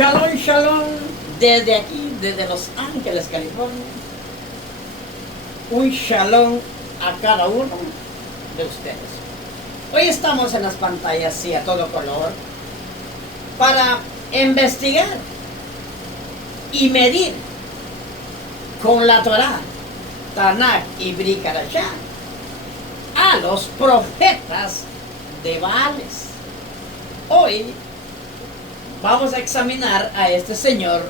Shalom, shalom, desde aquí, desde Los Ángeles, California. Un shalom a cada uno de ustedes. Hoy estamos en las pantallas, sí, a todo color, para investigar y medir con la Torá, Tanakh y Brit Hadashah a los profetas de Baales. Hoy vamos a examinar a este señor,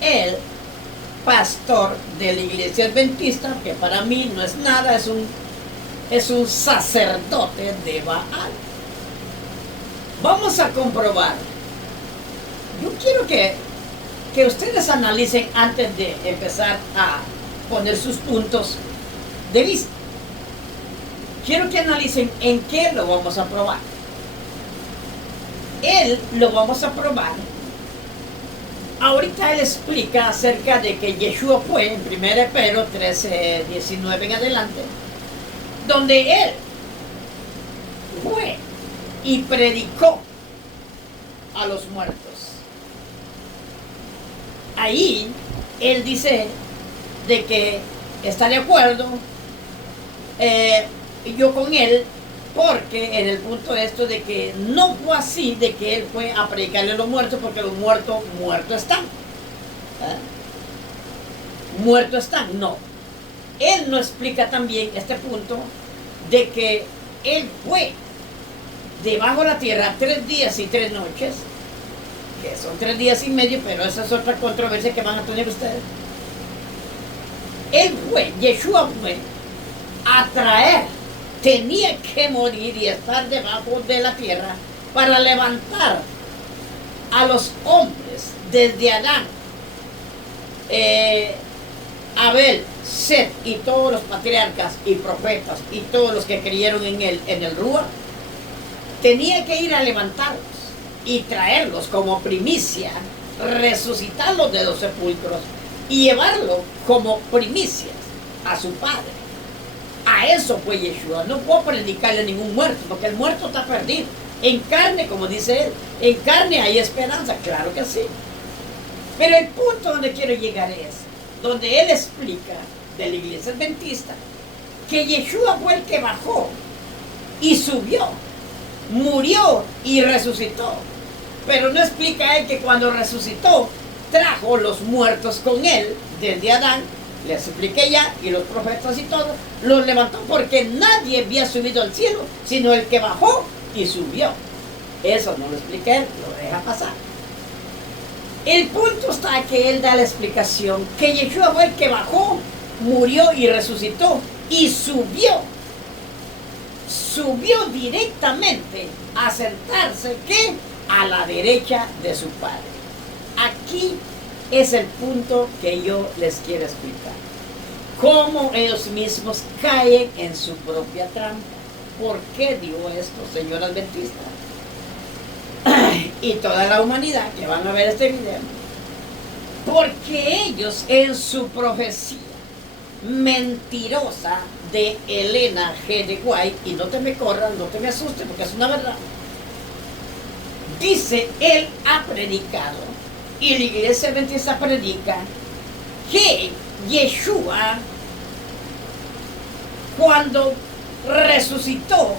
el pastor de la iglesia adventista, que para mí no es nada, es un sacerdote de Baal. Vamos a comprobar. Yo quiero que ustedes analicen antes de empezar a poner sus puntos de vista. Quiero que analicen en qué lo vamos a probar. Él lo vamos a probar. Ahorita él explica acerca de que Yeshua fue en 1 Pedro 13:19 en adelante, donde él fue y predicó a los muertos. Ahí él dice de que está de acuerdo yo con él, porque en el punto esto de que no fue así, de que él fue a predicarle a los muertos, porque los muertos están. Muertos están, no. Él no explica también este punto de que él fue debajo de la tierra 3 días y 3 noches, que son 3 días y medio, pero esa es otra controversia que van a tener ustedes. Él fue, Yeshua fue a traer, tenía que morir y estar debajo de la tierra para levantar a los hombres desde Adán, Abel, Set y todos los patriarcas y profetas y todos los que creyeron en él, en el Rúa. Tenía que ir a levantarlos y traerlos como primicia, resucitarlos de los sepulcros y llevarlos como primicias a su Padre. A eso fue Yeshua. No puedo predicarle a ningún muerto, porque el muerto está perdido. En carne, como dice él, en carne hay esperanza, claro que sí. Pero el punto donde quiero llegar es, donde él explica de la iglesia adventista, que Yeshua fue el que bajó y subió, murió y resucitó. Pero no explica él que cuando resucitó, trajo los muertos con él, desde Adán, les expliqué ya, y los profetas y todo, los levantó, porque nadie había subido al cielo, sino el que bajó y subió. Eso no lo expliqué, lo deja pasar. El punto está que él da la explicación, que Yeshua fue el que bajó, murió y resucitó, y subió. Subió directamente a sentarse, ¿qué? A la derecha de su Padre. Aquí es el punto que yo les quiero explicar. Cómo ellos mismos caen en su propia trampa. ¿Por qué digo esto, señor adventista? Y toda la humanidad que van a ver este video. Porque ellos en su profecía mentirosa de Elena G. de White, y no te me corran, no te me asustes, porque es una verdad. Dice, él ha predicado, y la iglesia adventista predica, que Yeshua, cuando resucitó,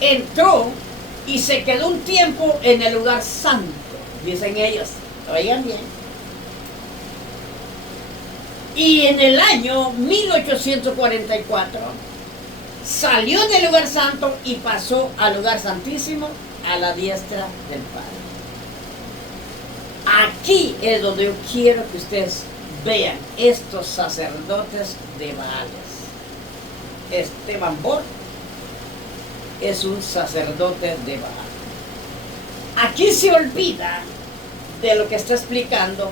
entró y se quedó un tiempo en el lugar santo, dicen ellos, oigan bien. Y en el año 1844 salió del lugar santo y pasó al lugar santísimo, a la diestra del Padre. Aquí es donde yo quiero que ustedes vean estos sacerdotes de Baales. Esteban Bor es un sacerdote de Baal. Aquí se olvida de lo que está explicando,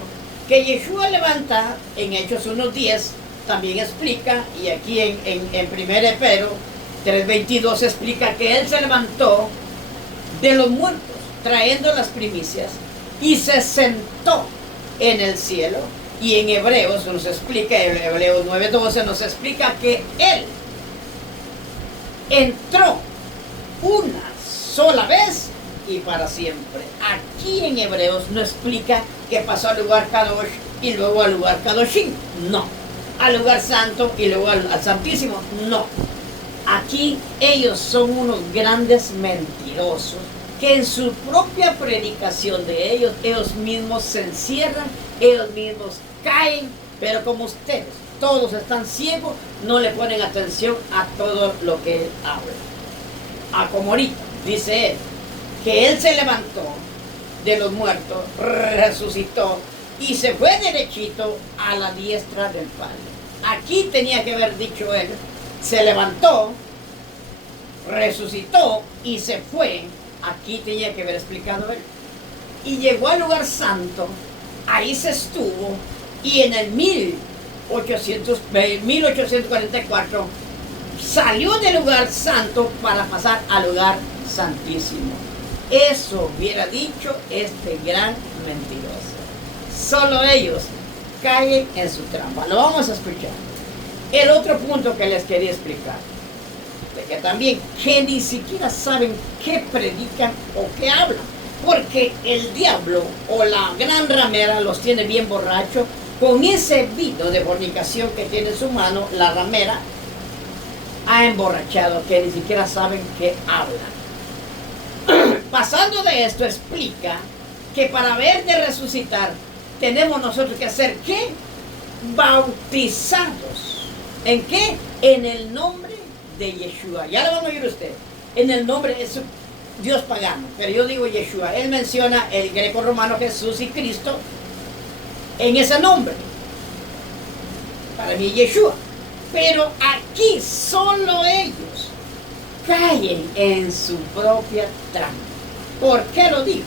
que Yeshua levanta en Hechos 1:10, también explica, y aquí en 1 Pedro 3:22 explica que él se levantó de los muertos, trayendo las primicias, y se sentó en el cielo. Y en Hebreos nos explica, en Hebreos 9:12 nos explica que él entró una sola vez y para siempre. Aquí en Hebreos no explica que pasó al lugar Kadosh y luego al lugar Kadoshim. No. Al lugar santo y luego al Santísimo. No. Aquí ellos son unos grandes mentirosos que en su propia predicación de ellos mismos se encierran, ellos mismos caen, pero como ustedes todos están ciegos, no le ponen atención a todo lo que él habla. Como ahorita dice él, que él se levantó de los muertos, resucitó y se fue derechito a la diestra del Padre. Aquí tenía que haber dicho él, se levantó, resucitó y se fue. Aquí tenía que haber explicado él. Y llegó al lugar santo, ahí se estuvo, y en el 1844 salió del lugar santo para pasar al lugar santísimo. Eso hubiera dicho este gran mentiroso. Solo ellos caen en su trampa. Lo vamos a escuchar. El otro punto que les quería explicar, de que también que ni siquiera saben qué predican o qué hablan, porque el diablo o la gran ramera los tiene bien borrachos con ese vino de fornicación que tiene en su mano. La ramera ha emborrachado que ni siquiera saben qué hablan. Pasando de esto, explica que para ver de resucitar tenemos nosotros que hacer ¿qué? Bautizados. ¿En qué? En el nombre de Yeshua. Ya lo van a oír ustedes. En el nombre de Dios pagano, pero yo digo Yeshua. Él menciona el greco-romano Jesús y Cristo en ese nombre. Para mí Yeshua. Pero aquí solo ellos caen en su propia trampa. ¿Por qué lo digo?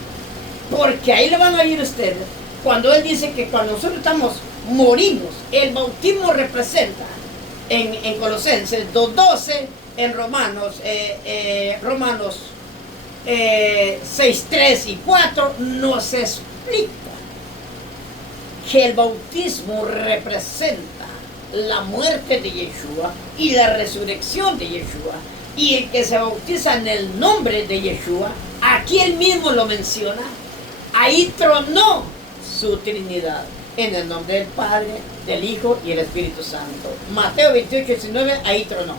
Porque ahí lo van a oír ustedes. Cuando él dice que cuando nosotros morimos, el bautismo representa en Colosenses 2:12, en Romanos 6, 3 y 4 nos explica que el bautismo representa la muerte de Yeshua y la resurrección de Yeshua, y el que se bautiza en el nombre de Yeshua, aquí él mismo lo menciona, ahí tronó su Trinidad, en el nombre del Padre, del Hijo y el Espíritu Santo. Mateo 28, 19, ahí tronó.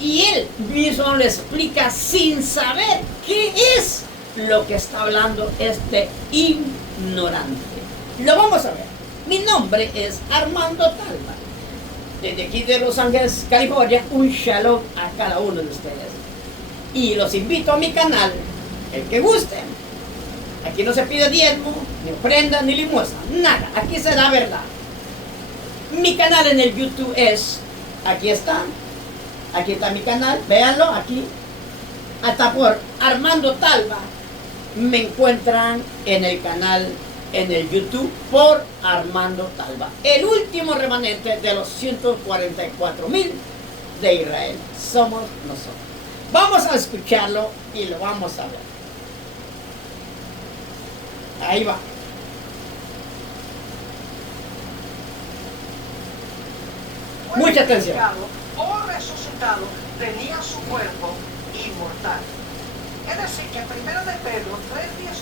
Y él mismo lo explica sin saber qué es lo que está hablando este ignorante. Lo vamos a ver. Mi nombre es Armando Talva. Desde aquí de Los Ángeles, California, un shalom a cada uno de ustedes. Y los invito a mi canal, el que guste. Aquí no se pide diezmo, ni ofrenda, ni limosna, nada. Aquí se da verdad. Mi canal en el YouTube es, aquí está mi canal, véanlo, aquí. Hasta por Armando Talva me encuentran en el canal, en el YouTube, por Armando Talva. El último remanente de los 144,000 de Israel somos nosotros. Vamos a escucharlo y lo vamos a ver. Ahí va. Mucha atención. O resucitado tenía su cuerpo inmortal. Es decir, que en 1 de Pedro 3:10,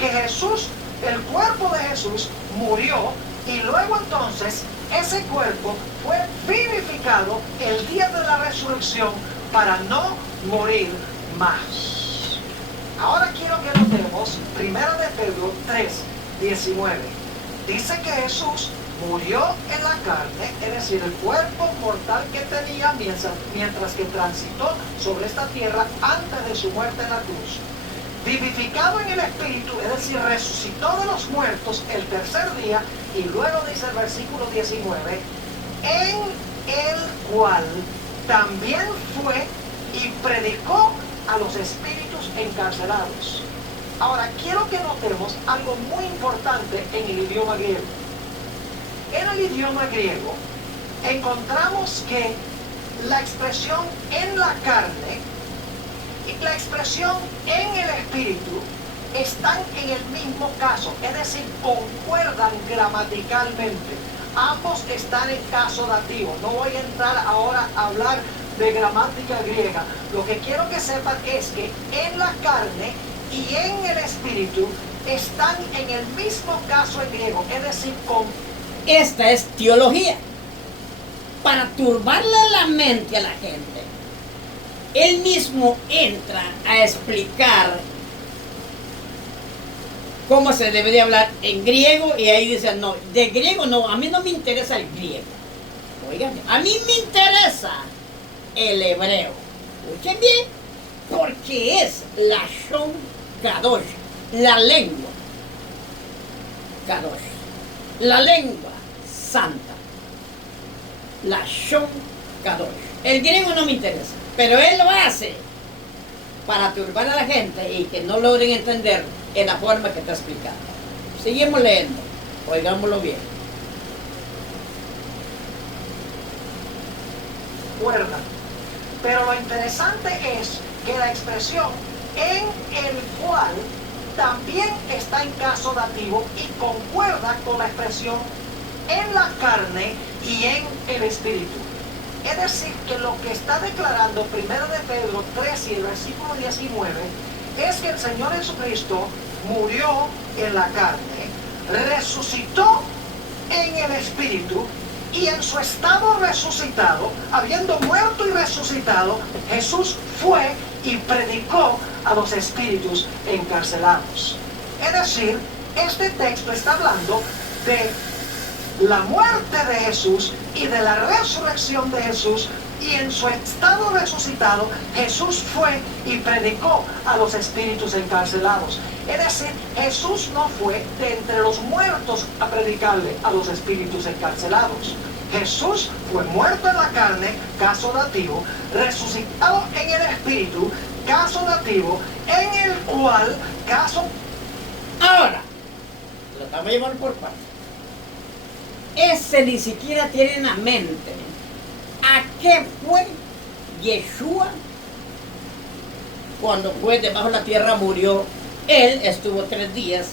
que Jesús, el cuerpo de Jesús murió, y luego entonces ese cuerpo fue vivificado el día de la resurrección para no morir más. Ahora quiero que notemos 1 de Pedro 3:19. Dice que Jesús murió en la carne, es decir, el cuerpo mortal que tenía mientras que transitó sobre esta tierra antes de su muerte en la cruz. Vivificado en el espíritu, es decir, resucitó de los muertos el tercer día, y luego dice el versículo 19, en el cual también fue y predicó a los espíritus encarcelados. Ahora, quiero que notemos algo muy importante en el idioma griego. En el idioma griego encontramos que la expresión en la carne y la expresión en el espíritu están en el mismo caso, es decir, concuerdan gramaticalmente. Ambos están en caso dativo. No voy a entrar ahora a hablar de gramática griega. Lo que quiero que sepan es que en la carne y en el espíritu están en el mismo caso en griego, es decir, con... Esta es teología. Para turbarle la mente a la gente, él mismo entra a explicar cómo se debe de hablar en griego y ahí dice, no, de griego no, a mí no me interesa el griego. Oigan, a mí me interesa el hebreo. Escuchen bien, porque es la Shon Kadosh, la lengua Kadosh, la lengua santa, la Shon Kadosh. El griego no me interesa, pero él lo hace para turbar a la gente y que no logren entender en la forma que está explicando. Seguimos leyendo, oigámoslo bien. Cuerda. Pero lo interesante es que la expresión en el cual también está en caso dativo y concuerda con la expresión en la carne y en el espíritu. Es decir, que lo que está declarando 1 de Pedro 3 y el versículo 19 es que el Señor Jesucristo murió en la carne, resucitó en el espíritu, y en su estado resucitado, habiendo muerto y resucitado, Jesús fue y predicó a los espíritus encarcelados. Es decir, este texto está hablando de la muerte de Jesús y de la resurrección de Jesús, y en su estado resucitado, Jesús fue y predicó a los espíritus encarcelados. Es decir, Jesús no fue de entre los muertos a predicarle a los espíritus encarcelados. Jesús fue muerto en la carne, caso dativo, resucitado en el espíritu, caso dativo, en el cual, caso... Ahora, lo estamos llevando por partes. Ese ni siquiera tiene en la mente a qué fue Yeshua cuando fue debajo de la tierra, murió. Él estuvo 3 días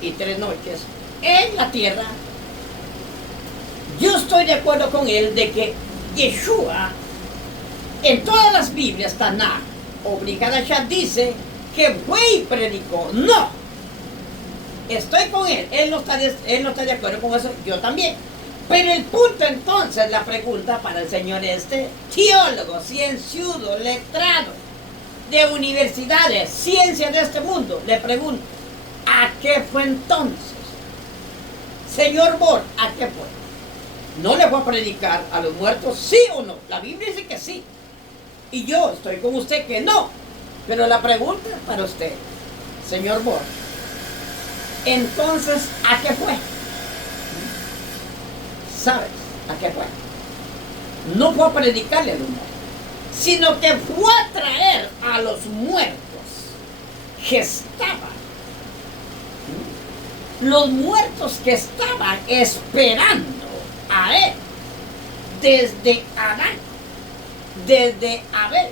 y 3 noches en la tierra. Yo estoy de acuerdo con él de que Yeshua en todas las Biblias, Tanakh o Brit Hadashah, dice que fue y predicó. No, estoy con él. Él no está de acuerdo con eso, yo también. Pero el punto entonces, la pregunta para el señor teólogo, cienciudo, letrado, de universidades, ciencias de este mundo, le pregunto, ¿a qué fue entonces? Señor Bor, ¿a qué fue? ¿No le fue a predicar a los muertos? ¿Sí o no? La Biblia dice que sí. Y yo estoy con usted que no. Pero la pregunta para usted, señor Bor, entonces, ¿a qué fue? ¿Sabes a qué fue? No fue a predicarle a los muertos, sino que fue a traer a los muertos que estaban, los muertos que estaban esperando a él, desde Adán, desde Abel,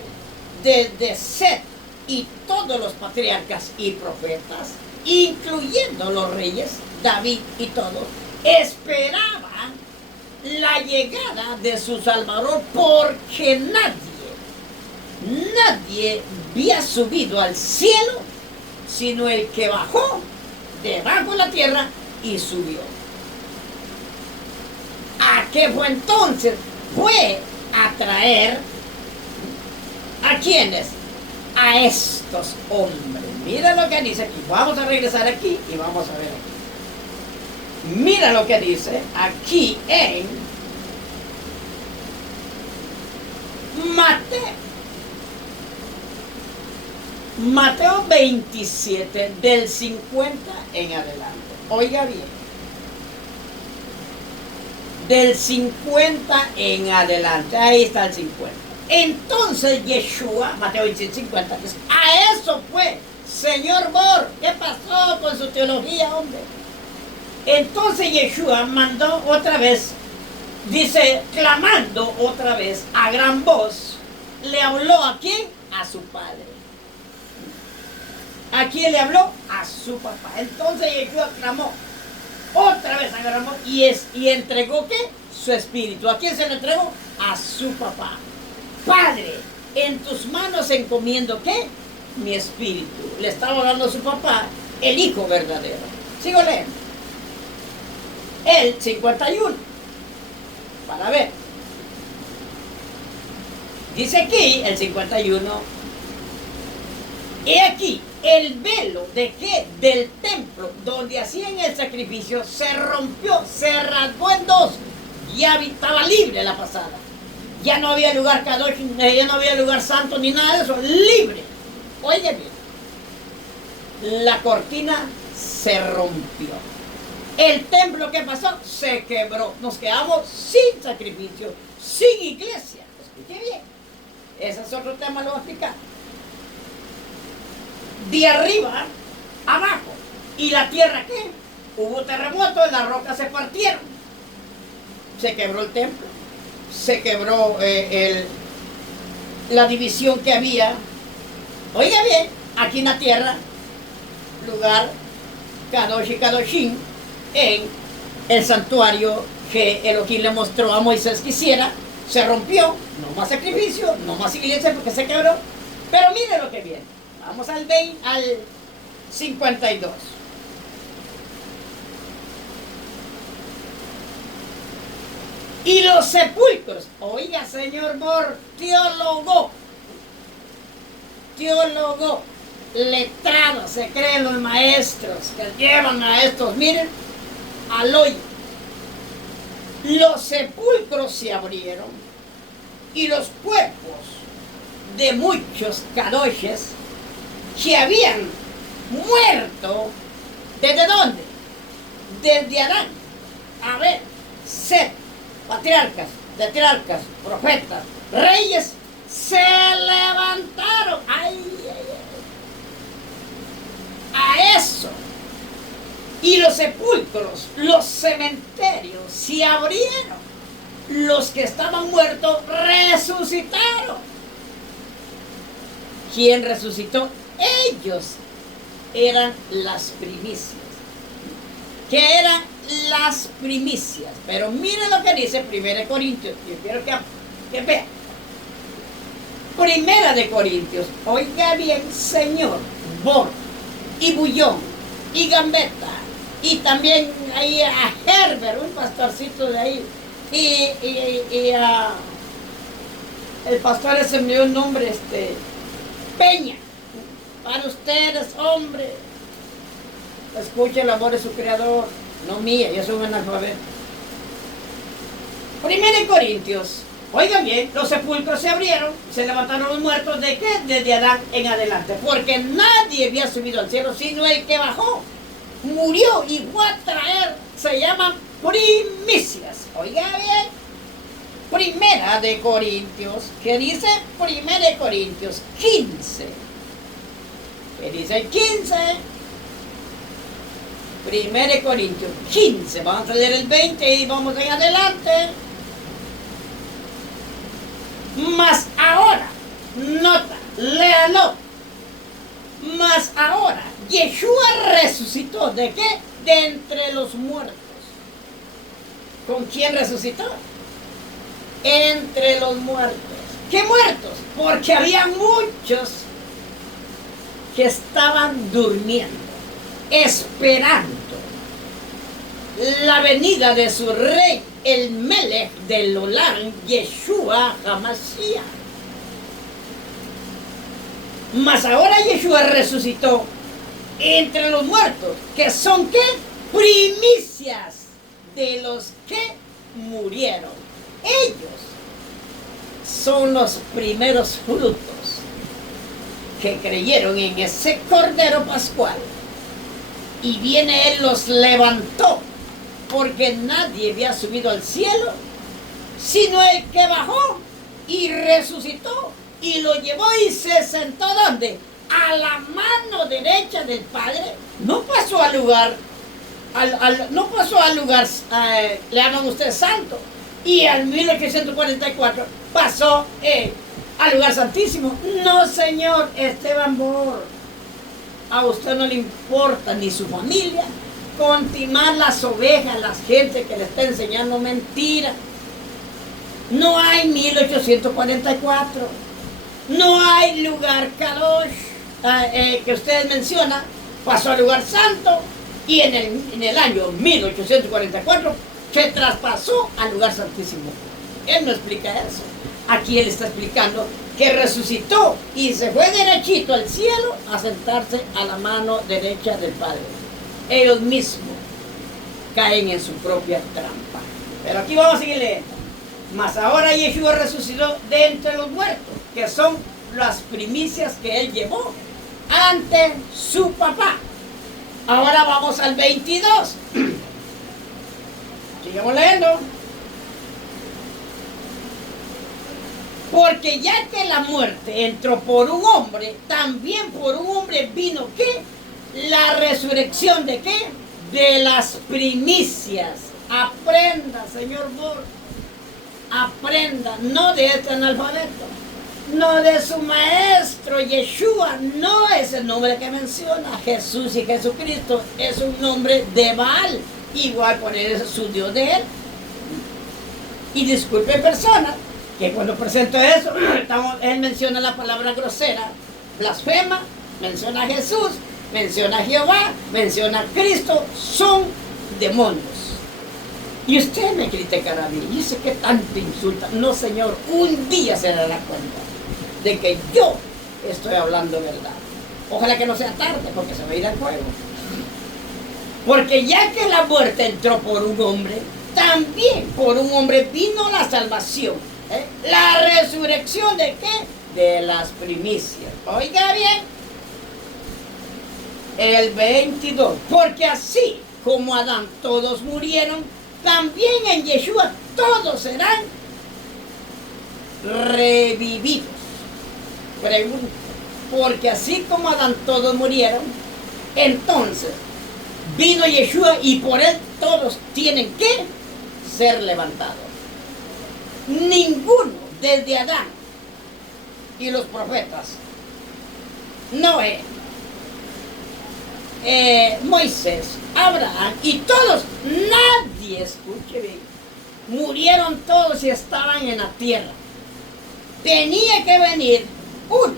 desde Set y todos los patriarcas y profetas, incluyendo los reyes, David y todos, esperaban la llegada de su Salvador, porque nadie había subido al cielo sino el que bajó debajo de la tierra y subió. ¿A qué fue entonces? Fue a traer ¿a quiénes? A estos hombres. Mira lo que dice aquí. Vamos a regresar aquí y vamos a ver aquí. Mira lo que dice aquí en Mateo 27, del 50 en adelante. Oiga bien. Del 50 en adelante. Ahí está el 50. Entonces Yeshua, Mateo 27, 50, dice, a eso fue, señor Bor. ¿Qué pasó con su teología, hombre? Entonces Yeshua mandó otra vez, dice, clamando otra vez a gran voz, le habló ¿a quién? A su padre. ¿A quién le habló? A su papá. Entonces Yeshua clamó otra vez a gran voz y entregó ¿qué? Su espíritu. ¿A quién se lo entregó? A su papá. Padre, en tus manos encomiendo, ¿qué? Mi espíritu. Le estaba hablando a su papá, el hijo verdadero. Sigo leyendo. El 51. Para ver. Dice aquí, el 51. He aquí, el velo de qué? Del templo donde hacían el sacrificio se rompió, se rasgó en dos. Ya estaba libre la pasada. Ya no había lugar kadosh, ya no había lugar santo ni nada de eso. Libre. Oye bien. La cortina se rompió. El templo, ¿qué pasó? Se quebró. Nos quedamos sin sacrificio, sin iglesia. Escuche bien. Ese es otro tema, lo voy a explicar. De arriba abajo. ¿Y la tierra qué? Hubo terremoto, las rocas se partieron. Se quebró el templo. Se quebró la división que había. Oiga bien, aquí en la tierra, lugar Kadosh y Kadoshim, en el santuario que Elohim le mostró a Moisés que hiciera, se rompió. No más sacrificio, no más iglesia porque se quebró. Pero mire lo que viene. Vamos al 52. Y los sepulcros, oiga señor Mor, teólogo, letrado, se creen los maestros que llevan a estos, miren, al hoyo. Los sepulcros se abrieron y los cuerpos de muchos kadoshes que habían muerto, ¿desde dónde? Desde Adán. A ver, Set, patriarcas, tetrarcas, profetas, reyes, se levantaron. ¡Ay, ay, ay! A eso. Y los sepulcros, los cementerios se abrieron. Los que estaban muertos resucitaron. ¿Quién resucitó? Ellos eran las primicias. ¿Qué eran las primicias? Pero miren lo que dice 1 Corintios. Yo quiero que vean. 1 Corintios. Oiga bien, señor. Bor y Bullón y Gambetta. Y también ahí a Herbert, un pastorcito de ahí. Y a el pastor ese me dio el nombre, Peña. Para ustedes, hombre, escuche el amor de su creador, no mía, yo soy un analfabeto. 1 Corintios, oigan bien, los sepulcros se abrieron, se levantaron los muertos, ¿de qué? Desde Adán en adelante, porque nadie había subido al cielo, sino el que bajó, murió y fue a traer, se llaman primicias. Oiga bien. 1 Corintios, ¿qué dice? 1 Corintios 15. ¿Qué dice el 15? 1 Corintios 15. Vamos a leer el 20 y vamos en adelante. Mas ahora, nota, léalo. Mas ahora, Yeshua resucitó. ¿De qué? De entre los muertos. ¿Con quién resucitó? Entre los muertos. ¿Qué muertos? Porque había muchos que estaban durmiendo, esperando la venida de su rey, el Melech del Olam, Yeshua HaMashiach. Mas ahora Yeshua resucitó entre los muertos, que son ¿qué? Primicias de los que murieron. Ellos son los primeros frutos que creyeron en ese Cordero Pascual. Y viene Él, los levantó, porque nadie había subido al cielo, sino el que bajó y resucitó, y lo llevó y se sentó, ¿dónde? A la mano derecha del Padre. No pasó al lugar, no pasó al lugar, le llaman ustedes santo, y en 1844 pasó al lugar santísimo. No, señor Esteban Bor, a usted no le importa ni su familia, con timar las ovejas, las gente que le está enseñando mentira. No hay 1844. No hay lugar Kadosh, que ustedes mencionan, pasó al lugar santo y en el año 1844 se traspasó al lugar santísimo. Él no explica eso. Aquí él está explicando que resucitó y se fue derechito al cielo a sentarse a la mano derecha del Padre. Ellos mismos caen en su propia trampa. Pero aquí vamos a seguir leyendo. Mas ahora Yeshua resucitó de entre los muertos, que son las primicias que él llevó ante su papá. Ahora vamos al 22. Sigamos leyendo. Porque ya que la muerte entró por un hombre, también por un hombre vino ¿qué? La resurrección de ¿qué? De las primicias. Aprenda, señor Bor. Aprenda, no de este analfabeto, no de su maestro Yeshua, no es el nombre que menciona. Jesús y Jesucristo es un nombre de Baal, igual poner su Dios de él. Y disculpe personas que cuando presento eso, él menciona la palabra grosera, blasfema, menciona a Jesús, menciona a Jehová, menciona a Cristo, son demonios. Y usted me criticará a mí, y sé que tanto insulta. No, señor, un día se dará cuenta de que yo estoy hablando verdad. Ojalá que no sea tarde, porque se va a ir al fuego. Porque ya que la muerte entró por un hombre, también por un hombre vino la salvación. La resurrección de ¿qué? De las primicias. Oiga bien, el 22. Porque así como Adán todos murieron, también en Yeshua todos serán revividos. Pregunta, porque así como Adán todos murieron, entonces vino Yeshua y por él todos tienen que ser levantados. Ninguno desde Adán y los profetas, Noé, Moisés, Abraham y todos, nadie, escuche bien, murieron todos y estaban en la tierra. Tenía que venir uno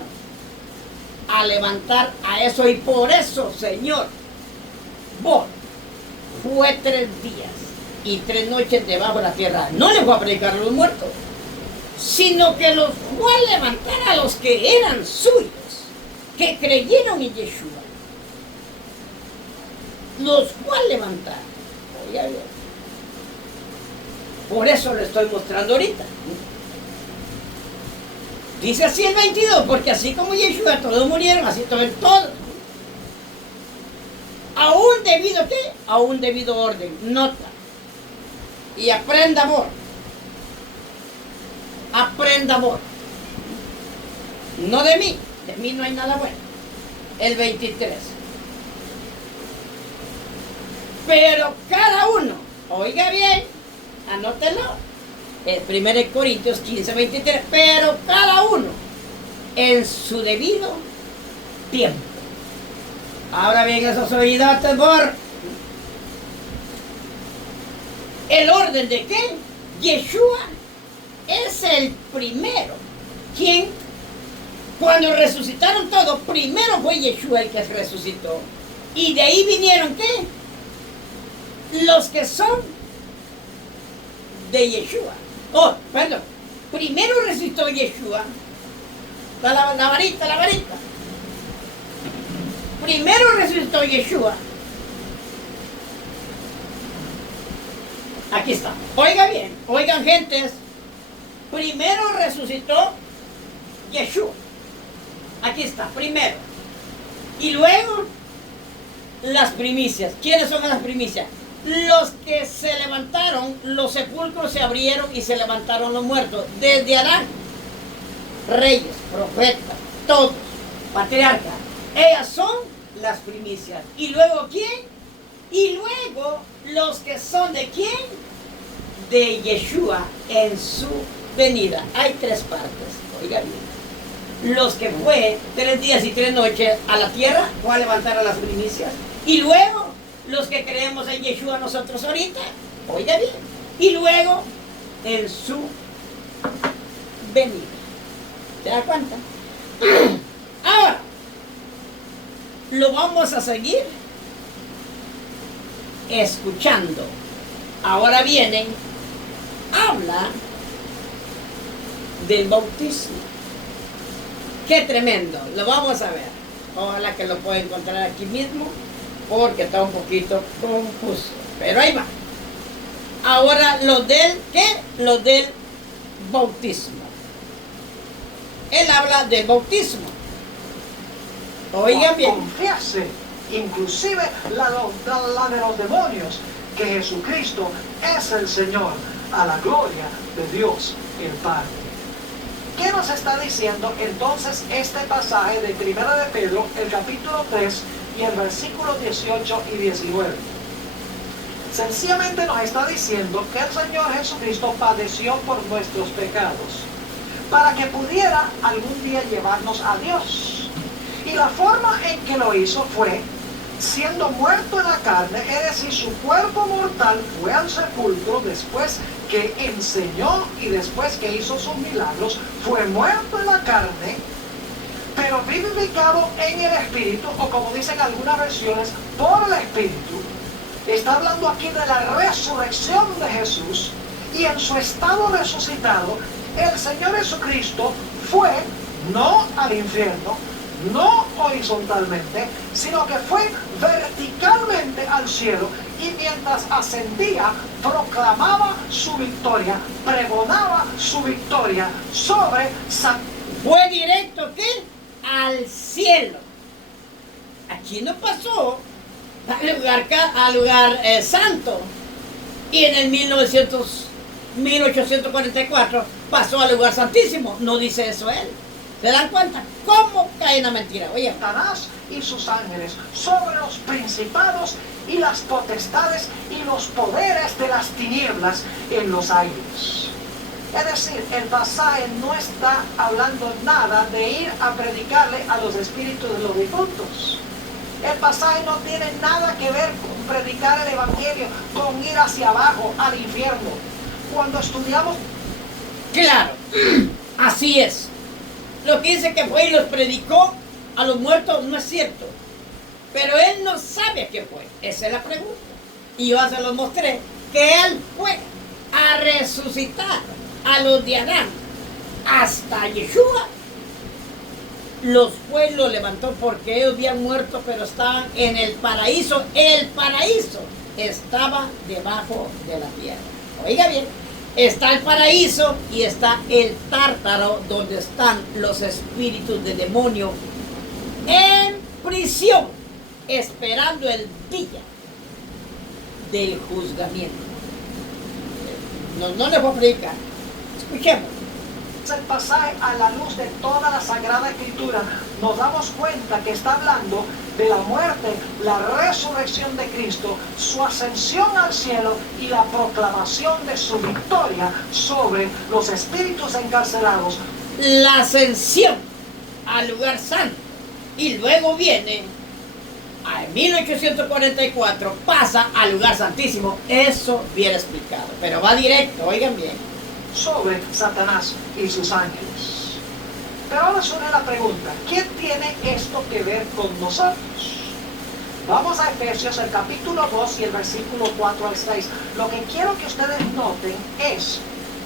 a levantar a eso, y por eso, Señor, vos fue 3 días y 3 noches debajo de la tierra. No les fue a predicar a los muertos, sino que los fue a levantar a los que eran suyos, que creyeron en Yeshua. Los fue a levantar. Oiga bien. Por eso lo estoy mostrando ahorita. Dice así el 22, porque así como Yeshua todos murieron, así todos. A un debido ¿qué? A un debido orden. Nota. Y aprenda amor. Aprenda amor. No de mí no hay nada bueno. El 23. Pero cada uno, oiga bien, anótelo, 1 Corintios 15, 23, pero cada uno en su debido tiempo. Ahora bien, esos oídos, por el orden de qué? Yeshua es el primero. ¿Quién? Cuando resucitaron todos, primero fue Yeshua el que resucitó. Y de ahí vinieron ¿qué? Los que son de Yeshua. Oh, perdón. Primero resucitó Yeshua. La varita. Primero resucitó Yeshua. Aquí está. Oiga bien, oigan gentes. Primero resucitó Yeshua. Aquí está, primero. Y luego las primicias. ¿Quiénes son las primicias? Los que se levantaron, los sepulcros se abrieron y se levantaron los muertos. Desde Adán, reyes, profetas, todos, patriarcas. Ellas son las primicias. ¿Y luego quién? Y luego los que son de quién? De Yeshua en su venida. Hay 3 partes, oiga bien. Los que fue 3 días y 3 noches a la tierra, fue a levantar a las primicias. Y luego los que creemos en Yeshua nosotros ahorita, oiga bien, y luego en su venida. ¿Te das cuenta? Ahora, lo vamos a seguir escuchando. Ahora vienen, habla del bautismo. Qué tremendo, lo vamos a ver. Ojalá que lo pueda encontrar aquí mismo, porque está un poquito confuso. Pero ahí va. Ahora lo del, ¿qué? Lo del bautismo. Él habla del bautismo. Oigan bien. Confiese, inclusive la de los demonios, que Jesucristo es el Señor, a la gloria de Dios el Padre. ¿Qué nos está diciendo entonces este pasaje de 1 de Pedro, el capítulo 3 y el versículo 18 y 19? Sencillamente nos está diciendo que el Señor Jesucristo padeció por nuestros pecados, para que pudiera algún día llevarnos a Dios. Y la forma en que lo hizo fue siendo muerto en la carne, es decir, su cuerpo mortal fue al sepulcro después que enseñó y después que hizo sus milagros, fue muerto en la carne, pero vivificado en el Espíritu, o como dicen algunas versiones, por el Espíritu. Está hablando aquí de la resurrección de Jesús, y en su estado resucitado, el Señor Jesucristo fue no al infierno, no horizontalmente, sino que fue verticalmente al cielo, y mientras ascendía proclamaba su victoria, pregonaba su victoria sobre Satanás. Fue directo, ¿qué? Al cielo. Aquí no pasó al lugar santo. Y en el 1844 pasó al lugar santísimo. No dice eso él. ¿Se dan cuenta? ¿Cómo cae en la mentira? Oye, Satanás y sus ángeles sobre los principados y las potestades y los poderes de las tinieblas en los aires. Es decir, el pasaje no está hablando nada de ir a predicarle a los espíritus de los difuntos. El pasaje no tiene nada que ver con predicar el evangelio, con ir hacia abajo, al infierno. Cuando estudiamos... Claro, así es. Lo que dice que fue y los predicó a los muertos no es cierto. Pero él no sabe qué fue. Esa es la pregunta. Y yo se los mostré que él fue a resucitar a los de Adán hasta Yeshua. Los fue y los levantó porque ellos habían muerto, pero estaban en el paraíso. El paraíso estaba debajo de la tierra. Oiga bien. Está el paraíso y está el tártaro, donde están los espíritus de demonio en prisión, esperando el día del juzgamiento. No les voy a predicar. Escuchemos. El pasaje a la luz de toda la Sagrada Escritura, nos damos cuenta que está hablando de la muerte, la resurrección de Cristo, su ascensión al cielo y la proclamación de su victoria sobre los espíritus encarcelados. La ascensión al lugar santo, y luego viene en 1844 pasa al lugar santísimo. Eso viene explicado, pero va directo, oigan bien, sobre Satanás y sus ángeles. Pero ahora surge la pregunta, ¿qué tiene esto que ver con nosotros? Vamos a Efesios, el capítulo 2 y el versículo 4 al 6. Lo que quiero que ustedes noten es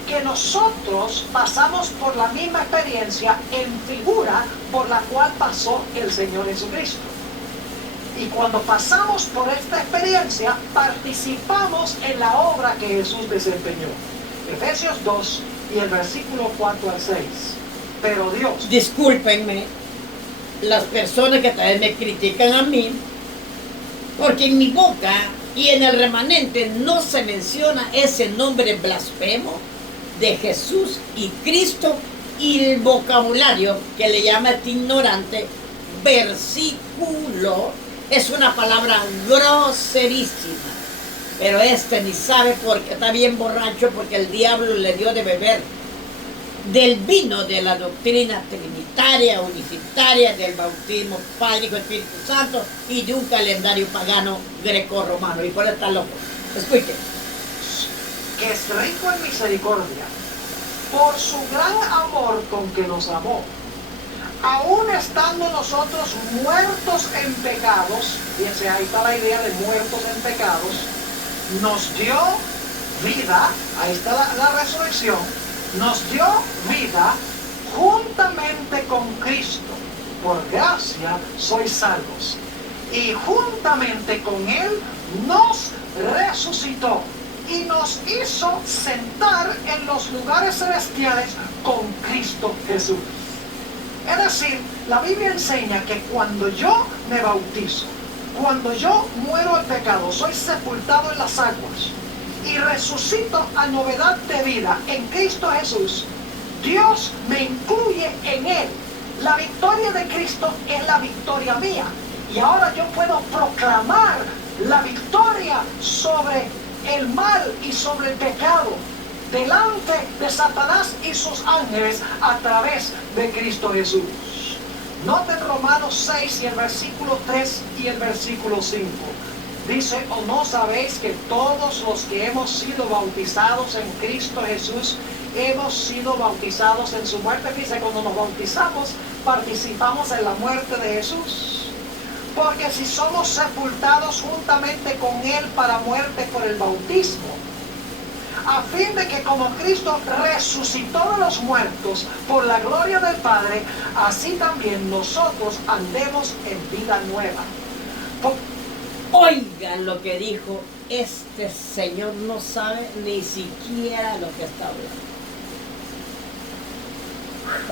que nosotros pasamos por la misma experiencia en figura por la cual pasó el Señor Jesucristo. Y cuando pasamos por esta experiencia, participamos en la obra que Jesús desempeñó. Efesios 2 y el versículo 4 al 6. Pero Dios... Discúlpenme las personas que tal vez me critican a mí, porque en mi boca y en el remanente no se menciona ese nombre blasfemo de Jesús y Cristo, y el vocabulario que le llama este ignorante versículo es una palabra groserísima. Pero ni sabe porque está bien borracho, porque el diablo le dio de beber del vino de la doctrina trinitaria, unicitaria, del bautismo Padre, Hijo, Espíritu Santo, y de un calendario pagano greco-romano. Y por eso está loco. Escuchen. Que es rico en misericordia por su gran amor con que nos amó, aún estando nosotros muertos en pecados, fíjense, ahí está la idea de muertos en pecados, nos dio vida, ahí está la resurrección, nos dio vida juntamente con Cristo. Por gracia sois salvos. Y juntamente con Él nos resucitó y nos hizo sentar en los lugares celestiales con Cristo Jesús. Es decir, la Biblia enseña que cuando yo me bautizo, cuando yo muero al pecado, soy sepultado en las aguas y resucito a novedad de vida en Cristo Jesús, Dios me incluye en Él. La victoria de Cristo es la victoria mía. Y ahora yo puedo proclamar la victoria sobre el mal y sobre el pecado delante de Satanás y sus ángeles a través de Cristo Jesús. Noten Romanos 6 y el versículo 3 y el versículo 5. Dice, ¿o no sabéis que todos los que hemos sido bautizados en Cristo Jesús hemos sido bautizados en su muerte? Dice, cuando nos bautizamos participamos en la muerte de Jesús. Porque si somos sepultados juntamente con Él para muerte por el bautismo, a fin de que como Cristo resucitó de los muertos por la gloria del Padre, así también nosotros andemos en vida nueva. Oigan lo que dijo, este señor no sabe ni siquiera lo que está hablando.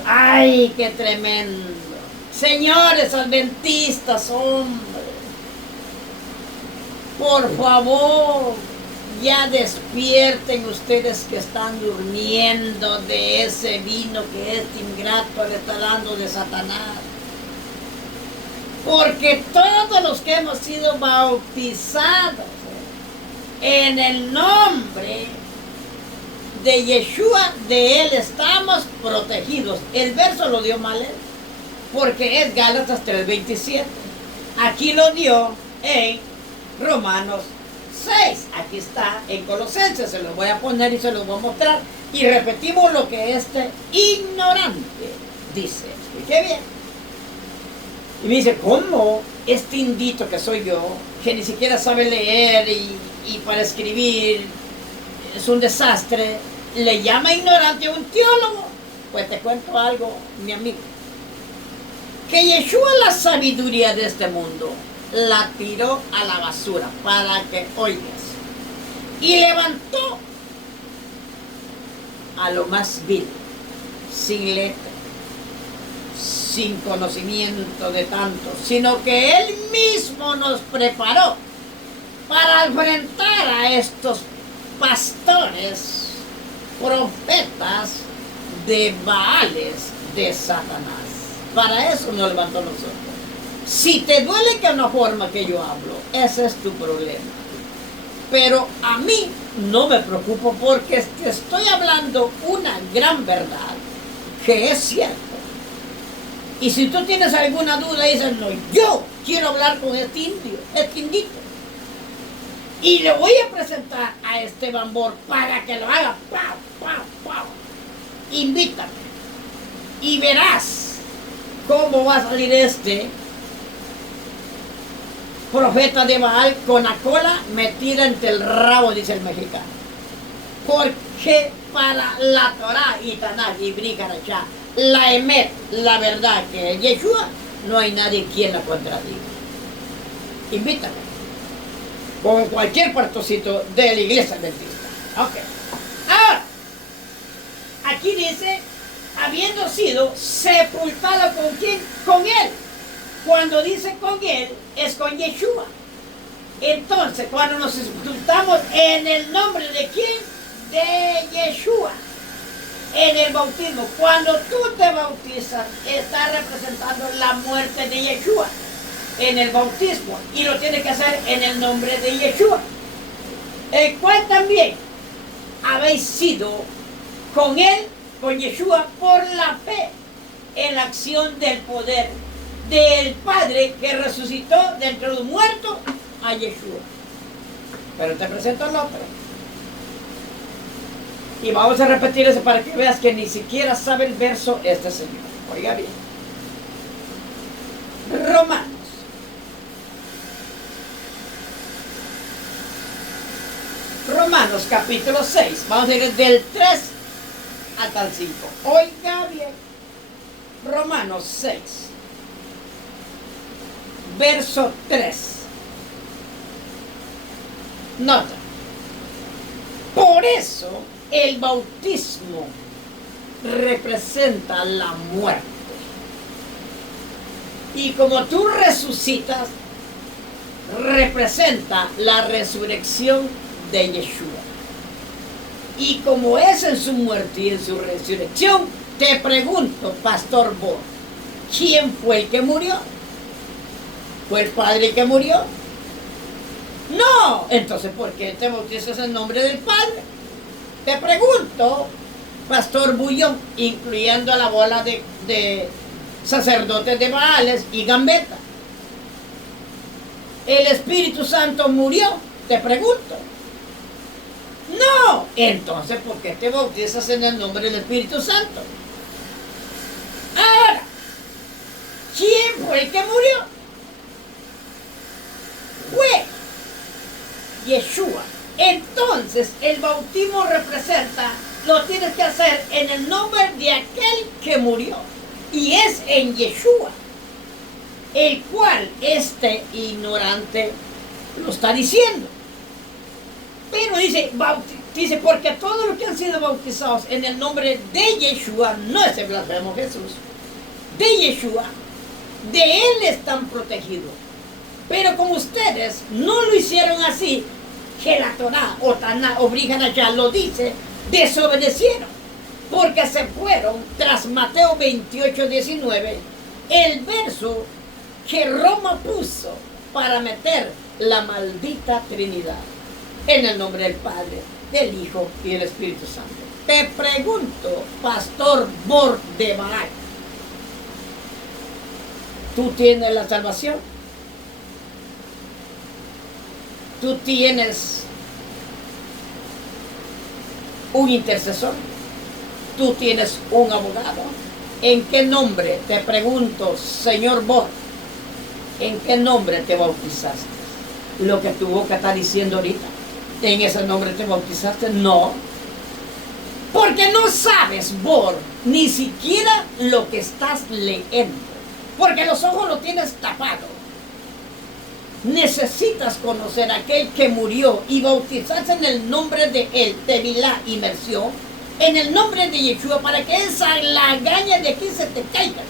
¡Ay, qué tremendo! Señores adventistas, hombre, por favor, ya despierten ustedes que están durmiendo de ese vino que este ingrato le está dando de Satanás. Porque todos los que hemos sido bautizados en el nombre de Yeshua, de Él estamos protegidos. El verso lo dio mal, porque es Gálatas 3:27. Aquí lo dio en Romanos 6. Aquí está en Colosenses. Se lo voy a poner y se lo voy a mostrar. Y repetimos lo que este ignorante dice. Escuche bien. Y me dice, ¿cómo este indito que soy yo, que ni siquiera sabe leer y para escribir es un desastre, le llama ignorante a un teólogo? Pues te cuento algo, mi amigo. Que Yeshua la sabiduría de este mundo la tiró a la basura, para que oigas, y levantó a lo más vil, sin letra, sin conocimiento de tanto, sino que Él mismo nos preparó para enfrentar a estos pastores, profetas de Baales de Satanás. Para eso nos levantó nosotros. Si te duele que no forma que yo hablo, ese es tu problema. Pero a mí no me preocupo, porque te estoy hablando una gran verdad que es cierta. Y si tú tienes alguna duda, dices, no, yo quiero hablar con este indio, este indito. Y le voy a presentar a Esteban Bor para que lo haga. ¡Pau, pau, pau! Invítame. Y verás cómo va a salir este profeta de Baal con la cola metida entre el rabo, dice el mexicano. Porque para la Torah y Tanaj y Brit Hadashah, la Emet, la verdad que es Yeshua, no hay nadie quien la contradiga. Invítame. Con cualquier partocito de la iglesia adventista. Ok. Ahora, aquí dice, habiendo sido sepultado ¿con quién? Con Él. Cuando dice con Él, es con Yeshua. Entonces, cuando nos sepultamos en el nombre de ¿quién? De Yeshua. En el bautismo, cuando tú te bautizas, estás representando la muerte de Yeshua en el bautismo, y lo tienes que hacer en el nombre de Yeshua, el cual también habéis sido con Él, con Yeshua, por la fe en la acción del poder del Padre que resucitó de entre los muertos a Yeshua. Pero te presento el otro. Y vamos a repetir eso para que veas que ni siquiera sabe el verso este señor. Oiga bien. Romanos. Romanos capítulo 6. Vamos a ir del 3 hasta el 5. Oiga bien. Romanos 6. Verso 3. Nota. Por eso el bautismo representa la muerte. Y como tú resucitas, representa la resurrección de Yeshua. Y como es en su muerte y en su resurrección, te pregunto, Pastor Bo, ¿quién fue el que murió? ¿Fue el Padre el que murió? No. Entonces, ¿por qué te bautizas en nombre del Padre? Te pregunto, Pastor Bullón, incluyendo a la bola de sacerdotes de Baales y Gambetta. ¿El Espíritu Santo murió? Te pregunto. No. Entonces, ¿por qué te bautizas en el nombre del Espíritu Santo? Ahora, ¿quién fue el que murió? Fue Yeshua. Entonces, el bautismo representa, lo tienes que hacer en el nombre de aquel que murió. Y es en Yeshua, el cual este ignorante lo está diciendo. Pero dice, porque todos los que han sido bautizados en el nombre de Yeshua, no es el blasfemo Jesús, de Yeshua, de él están protegidos. Pero como ustedes no lo hicieron así, que la Torá o Taná o Brígana ya lo dice, desobedecieron, porque se fueron tras Mateo 28:19, el verso que Roma puso para meter la maldita Trinidad en el nombre del Padre, del Hijo y del Espíritu Santo. Te pregunto, Pastor Bordebaray, ¿tú tienes la salvación? ¿Tú tienes un intercesor? ¿Tú tienes un abogado? ¿En qué nombre, te pregunto, señor Bor, en qué nombre te bautizaste? Lo que tu boca está diciendo ahorita, ¿en ese nombre te bautizaste? No. Porque no sabes, Bor, ni siquiera lo que estás leyendo. Porque los ojos los tienes tapados. Necesitas conocer a aquel que murió y bautizarse en el nombre de él, tevilá, inmersión, en el nombre de Yeshua, para que esa lagaña de aquí se te caiga.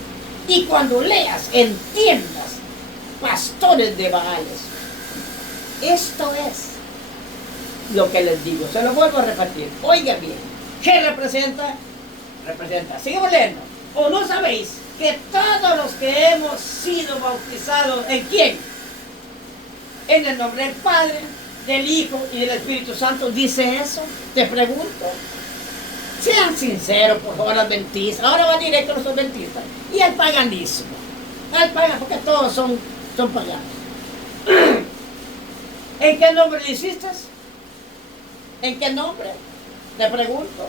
Y cuando leas, entiendas, pastores de Baales. Esto es lo que les digo, se lo vuelvo a repetir. Oiga bien, ¿qué representa? Representa, sigamos leyendo. ¿O no sabéis que todos los que hemos sido bautizados, ¿en quién? En el nombre del Padre, del Hijo y del Espíritu Santo, dice eso. Te pregunto. Sean sinceros, por favor, adventistas. Ahora va directo a los adventistas. Y al paganismo. Al paganismo, porque todos son paganos. ¿En qué nombre lo hiciste? ¿En qué nombre? Te pregunto.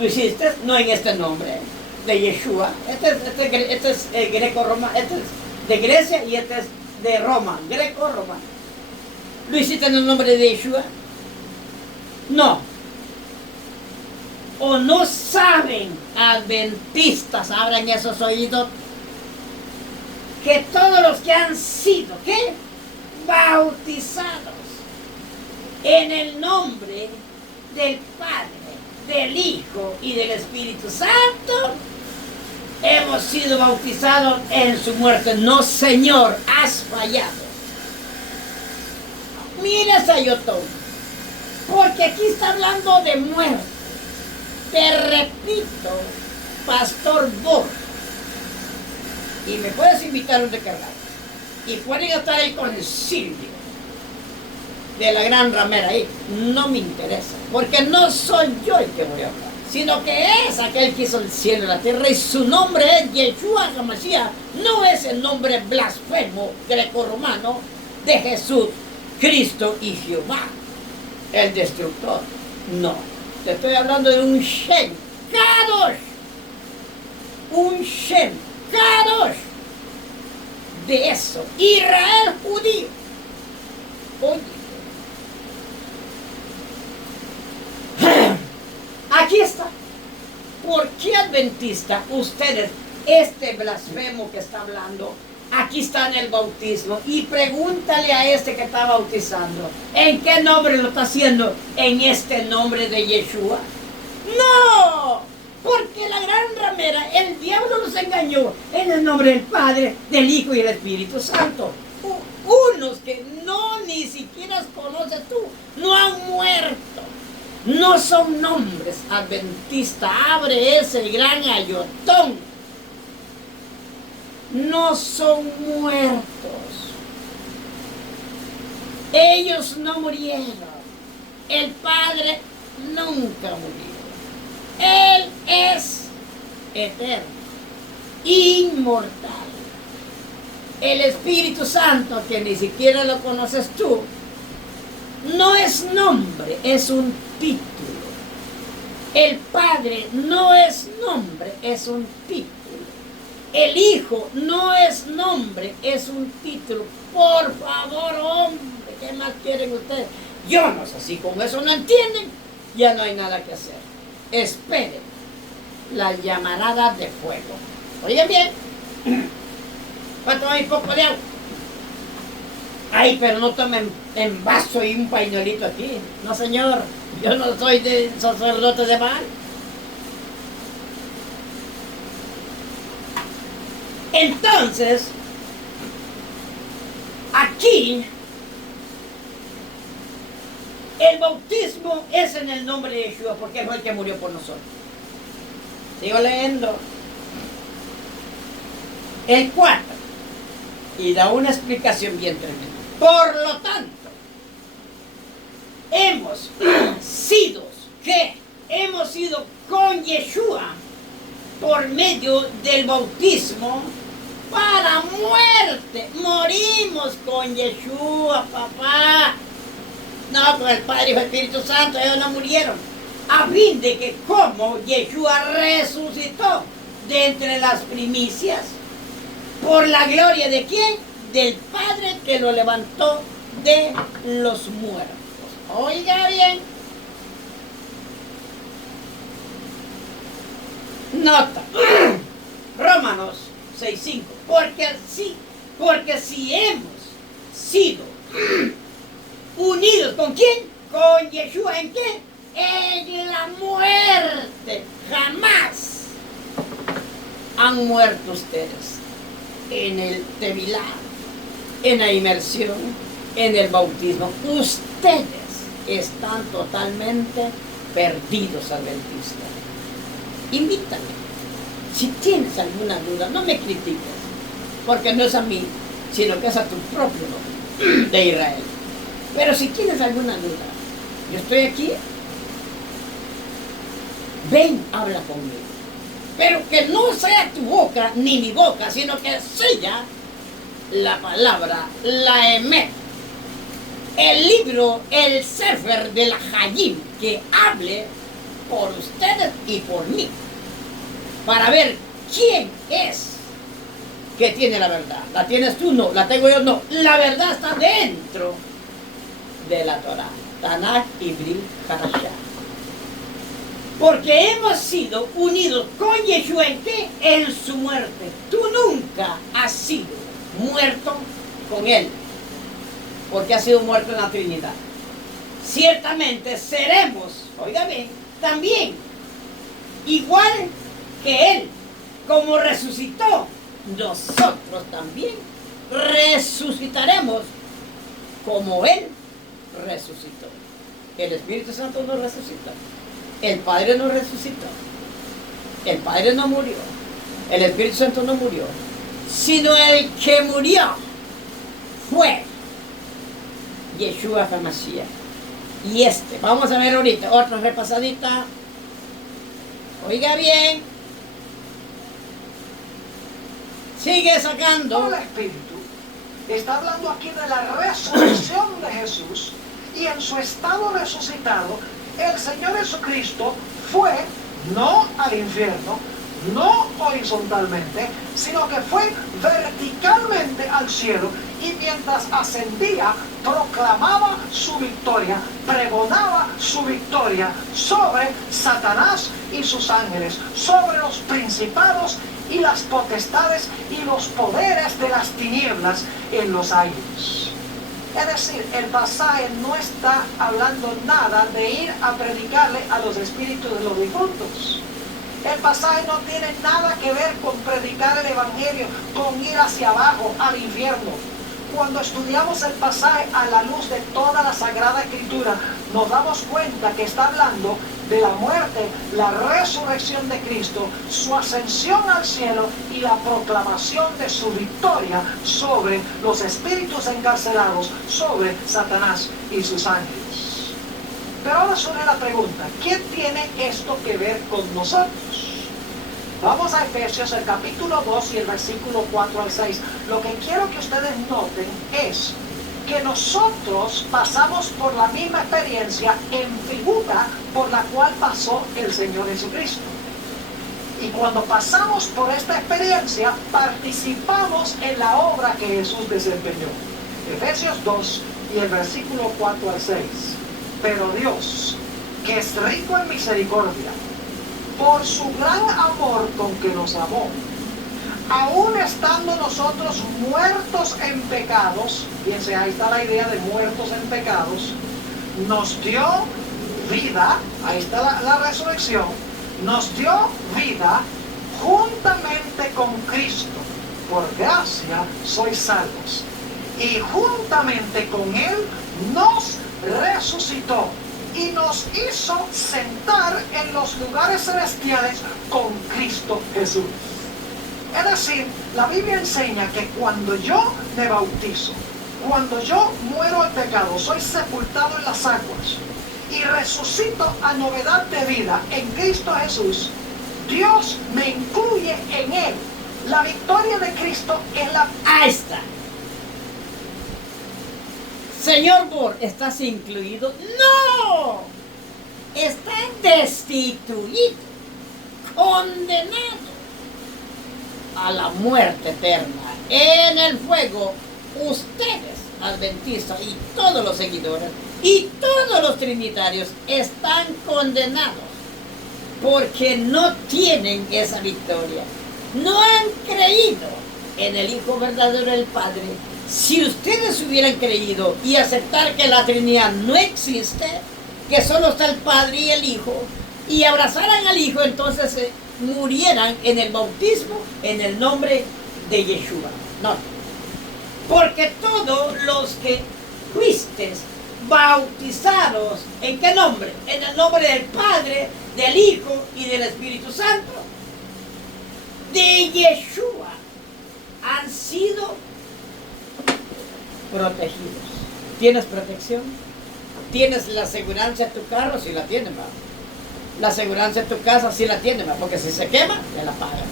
¿Lo hiciste? No en este nombre de Yeshua. Este es greco-romano. Este es de Grecia y este es de Roma. Greco-romano. ¿Lo hiciste en el nombre de Yeshua? No. O no saben, adventistas, abran esos oídos, que todos los que han sido, ¿qué? Bautizados en el nombre del Padre, del Hijo y del Espíritu Santo, hemos sido bautizados en su muerte. No, Señor, has fallado. Mira, Sayotón, porque aquí está hablando de muerte. Te repito, Pastor Borja, y me puedes invitar a un recargado, y pueden estar el concilio de la gran ramera ahí, no me interesa, porque no soy yo el que voy a hablar, sino que es aquel que hizo el cielo y la tierra, y su nombre es Yeshua HaMashiach, no es el nombre blasfemo greco-romano de Jesús, Cristo y Jehová, el destructor, no. Te estoy hablando de un Shem Kadosh. Un Shem Kadosh. De eso, Israel judío. Oye. Aquí está. ¿Por qué adventista ustedes, este blasfemo que está hablando, aquí está en el bautismo? Y pregúntale a este que está bautizando, ¿en qué nombre lo está haciendo? ¿En este nombre de Yeshua? ¡No! Porque la gran ramera, el diablo los engañó en el nombre del Padre, del Hijo y del Espíritu Santo. Unos que no ni siquiera conoces tú, no han muerto. No son nombres adventistas. Abre ese gran ayotón. No son muertos. Ellos no murieron. El Padre nunca murió. Él es eterno, inmortal. El Espíritu Santo, que ni siquiera lo conoces tú, no es nombre, es un título. El Padre no es nombre, es un título. El Hijo no es nombre, es un título. Por favor, hombre, ¿qué más quieren ustedes? Yo no sé si con eso no entienden, ya no hay nada que hacer. Esperen la llamarada de fuego. Oigan bien. ¿Cuánto hay poco de agua? Ay, pero no tomen en vaso y un pañuelito aquí. No, señor. Yo no soy de sacerdote de Baal. Entonces, aquí, el bautismo es en el nombre de Yeshua, porque él fue el que murió por nosotros. Sigo leyendo. El 4. Y da una explicación bien tremenda. Por lo tanto, hemos sido con Yeshua por medio del bautismo para muerte. Morimos con Yeshua, papá. No, con el Padre y el Espíritu Santo, ellos no murieron. A fin de que como Yeshua resucitó de entre las primicias, por la gloria de quién? Del Padre que lo levantó de los muertos. Oiga bien. Nota. Romanos 6:5. Porque si hemos sido unidos, ¿con quién? Con Yeshua. ¿En qué? En la muerte. Jamás han muerto ustedes. En el tevilá, en la inmersión, en el bautismo. Ustedes están totalmente perdidos, adventistas. Invítame. Si tienes alguna duda, no me critiques, porque no es a mí, sino que es a tu propio nombre de Israel. Pero si tienes alguna duda, yo estoy aquí. Ven, habla conmigo. Pero que no sea tu boca ni mi boca, sino que sea la palabra, la Emet, el libro, el Sefer de la Hayim, que hable por ustedes y por mí, para ver quién es que tiene la verdad. ¿La tienes tú? No. ¿La tengo yo? No. La verdad está dentro de la Torah, Tanaj, Ibrí, Parashá. Porque hemos sido unidos con Yeshua, ¿en qué? En su muerte. Tú nunca has sido muerto con él, porque has sido muerto en la Trinidad. Ciertamente seremos, oiga bien, también, igual que él, como resucitó, nosotros también resucitaremos como él resucitó. El Espíritu Santo nos resucitó. El Padre no resucitó. El Padre no murió. El Espíritu Santo no murió. Sino el que murió fue Yeshua HaMashiach. Y vamos a ver ahorita, otra repasadita. Oiga bien. Sigue sacando. El Espíritu está hablando aquí de la resurrección de Jesús, y en su estado resucitado, el Señor Jesucristo fue no al infierno, no horizontalmente, sino que fue verticalmente al cielo, y mientras ascendía proclamaba su victoria, pregonaba su victoria sobre Satanás y sus ángeles, sobre los principados y las potestades y los poderes de las tinieblas en los aires. Es decir, el pasaje no está hablando nada de ir a predicarle a los espíritus de los difuntos. El pasaje no tiene nada que ver con predicar el evangelio, con ir hacia abajo al infierno. Cuando estudiamos el pasaje a la luz de toda la Sagrada Escritura, nos damos cuenta que está hablando de la muerte, la resurrección de Cristo, su ascensión al cielo y la proclamación de su victoria sobre los espíritus encarcelados, sobre Satanás y sus ángeles. Pero ahora surge la pregunta, ¿qué tiene esto que ver con nosotros? Vamos a Efesios, el capítulo 2 y el versículo 4 al 6. Lo que quiero que ustedes noten es que nosotros pasamos por la misma experiencia en figura por la cual pasó el Señor Jesucristo. Y cuando pasamos por esta experiencia, participamos en la obra que Jesús desempeñó. Efesios 2 y el versículo 4 al 6. Pero Dios, que es rico en misericordia, por su gran amor con que nos amó, aún estando nosotros muertos en pecados, fíjense, ahí está la idea de muertos en pecados, nos dio vida, ahí está la resurrección, nos dio vida juntamente con Cristo. Por gracia sois salvos. Y juntamente con Él nos resucitó y nos hizo sentar en los lugares celestiales con Cristo Jesús. Es decir, la Biblia enseña que cuando yo me bautizo, cuando yo muero en pecado, soy sepultado en las aguas y resucito a novedad de vida en Cristo Jesús, Dios me incluye en Él. La victoria de Cristo es la... Ahí está. Señor Bor, ¿estás incluido? ¡No! Está destituido, condenado a la muerte eterna en el fuego. Ustedes, adventistas y todos los seguidores y todos los trinitarios están condenados porque no tienen esa victoria. No han creído en el Hijo verdadero del Padre. Si ustedes hubieran creído y aceptar que la Trinidad no existe, que solo está el Padre y el Hijo, y abrazaran al Hijo, entonces murieran en el bautismo en el nombre de Yeshua. No, porque todos los que fuisteis bautizados, ¿en qué nombre? En el nombre del Padre, del Hijo y del Espíritu Santo, de Yeshua, han sido protegidos. ¿Tienes protección? ¿Tienes la seguridad de tu carro? Si la tienes, va. La seguridad de tu casa, si la tienes, va. Porque si se quema, te la pagan.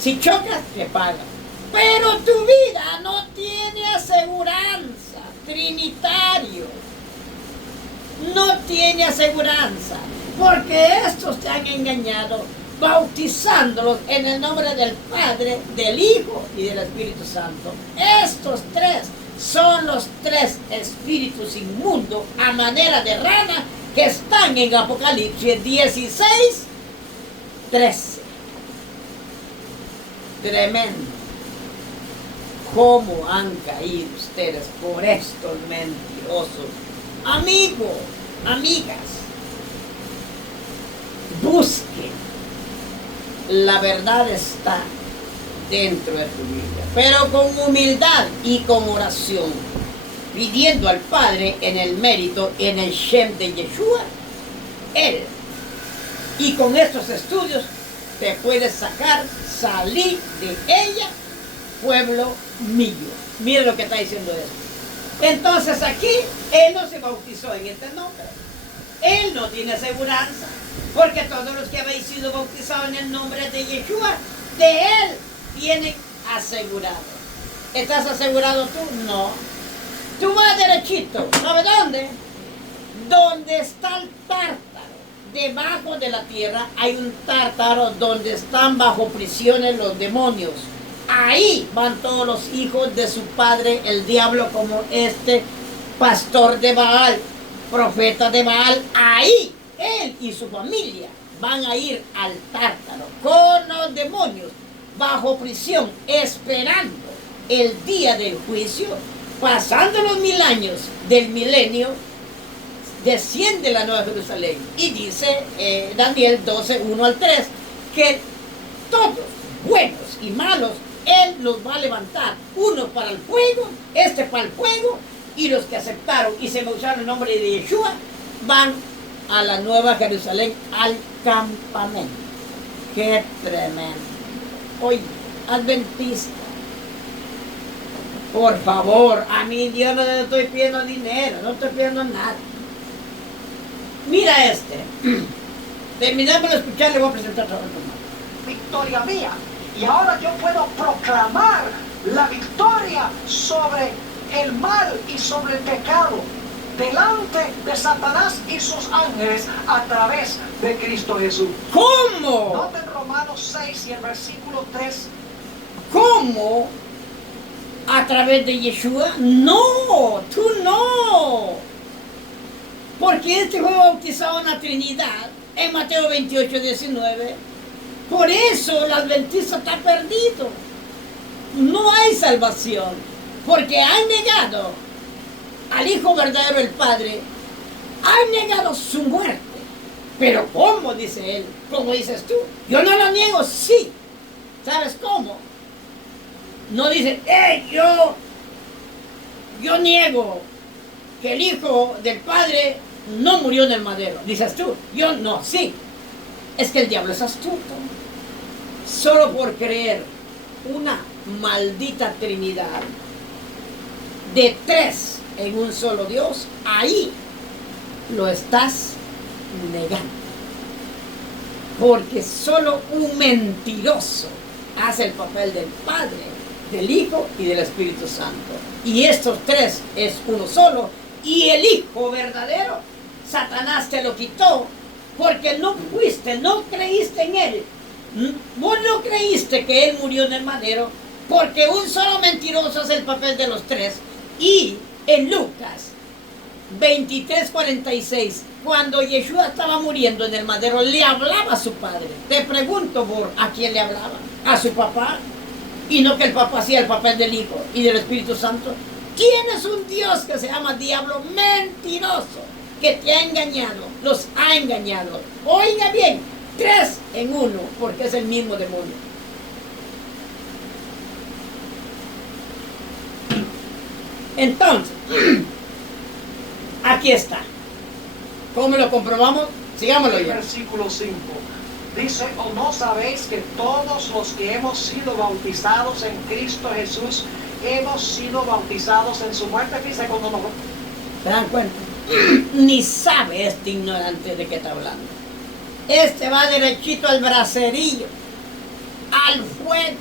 Si chocas, te pagan. Pero tu vida no tiene aseguranza. Trinitario. No tiene aseguranza. Porque estos te han engañado, bautizándolos en el nombre del Padre, del Hijo y del Espíritu Santo. Estos tres son los tres espíritus inmundos a manera de rana que están en Apocalipsis 16, 13. Tremendo. ¿Cómo han caído ustedes por estos mentirosos? Amigos, amigas, busquen. La verdad está dentro de tu vida, pero con humildad y con oración, pidiendo al Padre en el mérito, en el Shem de Yeshua, Él. Y con estos estudios te puedes salir de ella, pueblo mío. Mira lo que está diciendo esto. Entonces aquí, Él no se bautizó en este nombre. Él no tiene aseguranza, porque todos los que habéis sido bautizados en el nombre de Yeshua, de Él vienen asegurados. ¿Estás asegurado tú? No. Tú vas derechito. ¿Sabe dónde? Donde está el tártaro. debajo de la tierra hay un tártaro donde están bajo prisiones los demonios. Ahí van todos los hijos de su padre, el diablo, como este pastor de Baal, profeta de Baal. Ahí él y su familia van a ir al tártaro con los demonios, bajo prisión, esperando el día del juicio. Pasando los 1000 años del milenio, desciende la Nueva Jerusalén. Y dice Daniel 12, 1 al 3, que todos, buenos y malos, Él los va a levantar. Uno para el fuego, este para el fuego, y los que aceptaron y se me usaron el nombre de Yeshua, van a la Nueva Jerusalén, al campamento. ¡Qué tremendo! Oye, adventista, por favor, a mí Dios no le estoy pidiendo dinero, no estoy pidiendo nada. Mira este. Terminamos de escuchar, le voy a presentar otra vez. Victoria mía. Y ahora yo puedo proclamar la victoria sobre el mal y sobre el pecado delante de Satanás y sus ángeles a través de Cristo Jesús. ¿Cómo? Noten Romanos 6 y el versículo 3. ¿Cómo? ¿A través de Yeshua? No, tú no. Porque este fue bautizado en la Trinidad en Mateo 28, 19. Por eso el adventista está perdido. No hay salvación. Porque han negado al Hijo verdadero, el Padre. Han negado su muerte. Pero ¿cómo? Dice él. ¿Cómo dices tú? Yo no lo niego, sí. ¿Sabes cómo? No dice, yo niego que el Hijo del Padre no murió en el madero. Dices tú, yo no, sí. Es que el diablo es astuto. Solo por creer una maldita Trinidad de 3 en un solo Dios, ahí lo estás negando. Porque solo un mentiroso hace el papel del Padre, del Hijo y del Espíritu Santo. Y estos 3 es uno solo. Y el Hijo verdadero, Satanás te lo quitó porque no creíste en Él. Vos no creíste que Él murió en el madero, porque un solo mentiroso hace el papel de los 3. Y en Lucas 23:46, cuando Yeshua estaba muriendo en el madero, le hablaba a su padre. Te pregunto, por ¿a quién le hablaba? ¿A su papá? Y no que el papá hacía el papel del Hijo y del Espíritu Santo. Tienes un Dios que se llama diablo mentiroso, que te ha engañado, los ha engañado. Oiga bien, 3 en 1, porque es el mismo demonio. Entonces, aquí está. ¿Cómo lo comprobamos? Sigámoslo ya. Versículo 5. Dice, ¿o no sabéis que todos los que hemos sido bautizados en Cristo Jesús, hemos sido bautizados en su muerte? Dice cuando no. ¿Se dan cuenta? Ni sabe este ignorante de qué está hablando. Este va derechito al bracerillo, al fuego.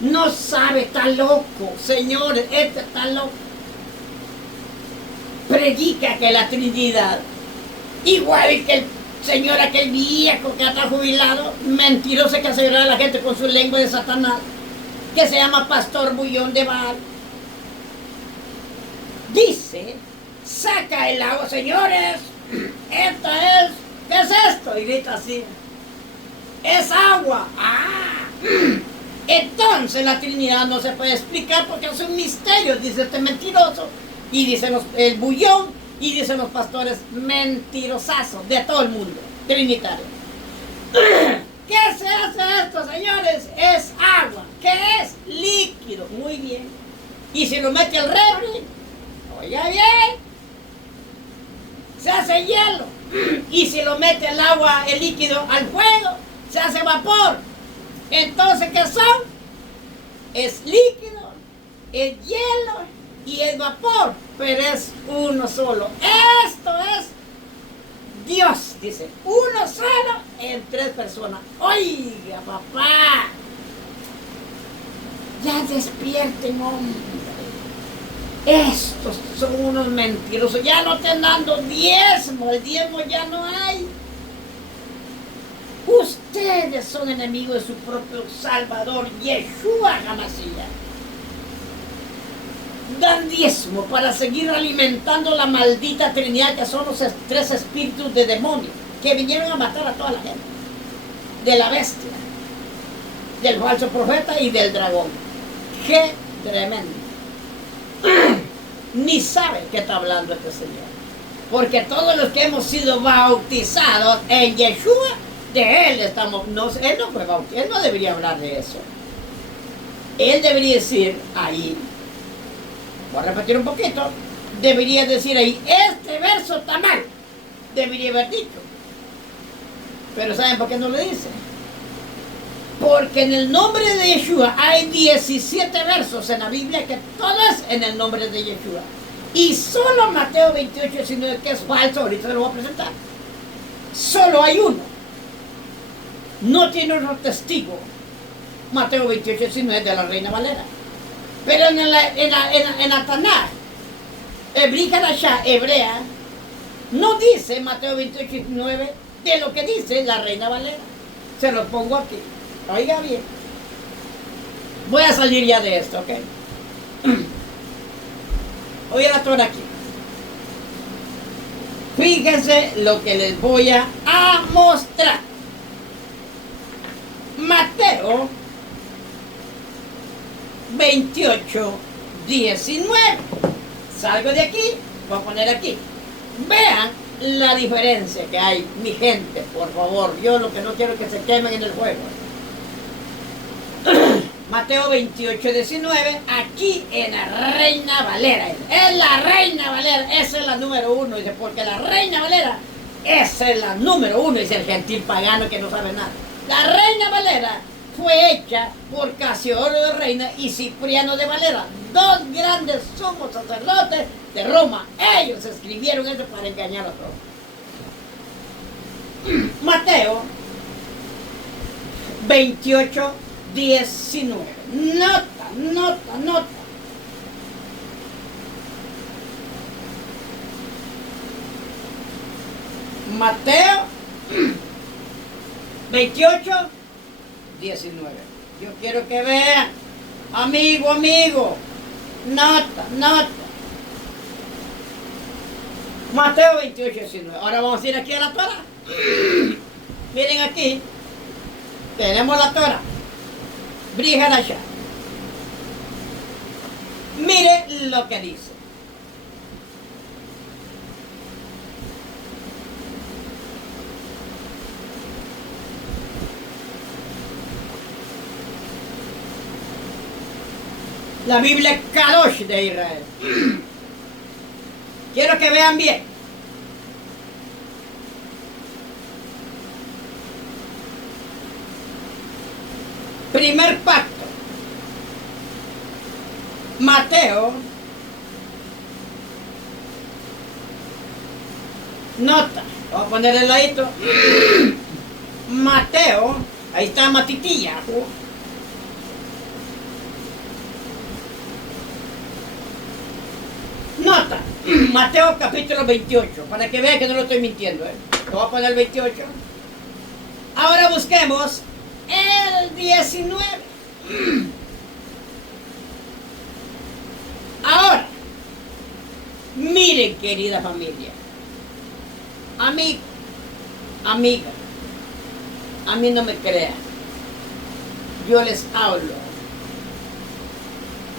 No sabe, está loco. Señores, este está loco. Predica que la Trinidad, igual que el señor aquel viejo que está jubilado, mentiroso, que asegura a la gente con su lengua de Satanás, que se llama Pastor Bullón de Baal. Dice, saca el agua, señores, esta es, ¿qué es esto? Y grita así, es agua. Entonces la Trinidad no se puede explicar porque es un misterio, dice este mentiroso, y dicen el Bullón, y dicen los pastores mentirosazos de todo el mundo, trinitario. ¿Qué se hace esto, señores? Es agua. ¿Qué es? Líquido. Muy bien. Y si lo mete al refri, oiga bien, se hace hielo. Y si lo mete el agua, el líquido, al fuego, se hace vapor. Entonces, ¿qué son? Es líquido, es hielo y es vapor, pero es uno solo. Esto es Dios, dice, uno solo en 3 personas. Oiga, papá, ya despierten, hombre. Estos son unos mentirosos. Ya no están dando diezmo, el diezmo ya no hay. Ustedes son enemigos de su propio Salvador, Yeshua HaMashiach. Dan diezmo para seguir alimentando la maldita Trinidad, que son los tres espíritus de demonios que vinieron a matar a toda la gente. De la bestia, del falso profeta y del dragón. ¡Qué tremendo! Ni sabe qué está hablando este Señor. Porque todos los que hemos sido bautizados en Yeshua, de Él estamos. No, Él no fue bautizado, Él no debería hablar de eso. Él debería decir ahí, voy a repetir un poquito, debería decir ahí, este verso está mal. Debería haber dicho. Pero ¿saben por qué no lo dice? Porque en el nombre de Yeshua hay 17 versos en la Biblia que todas en el nombre de Yeshua. Y solo Mateo 28, 19, que es falso, ahorita se lo voy a presentar. Solo hay uno. No tiene otro testigo. Mateo 28, 19 de la Reina Valera. Pero en la Tanaj, hebrea, no dice Mateo 28, 19 de lo que dice la Reina Valera. Se lo pongo aquí. Oiga bien. Voy a salir ya de esto, ¿ok? Oiga la Torah aquí. Fíjense lo que les voy a mostrar. Mateo 28, 19. Salgo de aquí, voy a poner aquí. Vean la diferencia que hay, mi gente, por favor. Yo lo que no quiero es que se quemen en el fuego. Mateo 28, 19, aquí en la Reina Valera. Es la Reina Valera, esa es la número uno. Dice, porque la Reina Valera, esa es la número uno, dice el gentil pagano que no sabe nada. La Reina Valera fue hecha por Casiodoro de Reina y Cipriano de Valera, dos grandes sumos sacerdotes de Roma. Ellos escribieron eso para engañar a todos. Mateo 28, 19. Nota. Mateo 28, 19. Yo quiero que vean, amigo. Nota. Mateo 28, 19. Ahora vamos a ir aquí a la Torah. Miren aquí. Tenemos la Torah. Briharasha. Mire lo que dice. La Biblia Kadosh de Israel. Quiero que vean bien. Primer pacto. Mateo. Nota. Vamos a poner el ladito. Mateo. Ahí está Matitilla. Nota. Mateo capítulo 28. Para que vean que no lo estoy mintiendo. Lo voy a poner el 28. Ahora busquemos el 19. Ahora, miren, querida familia, amigo, amiga, a mí no me crean. Yo les hablo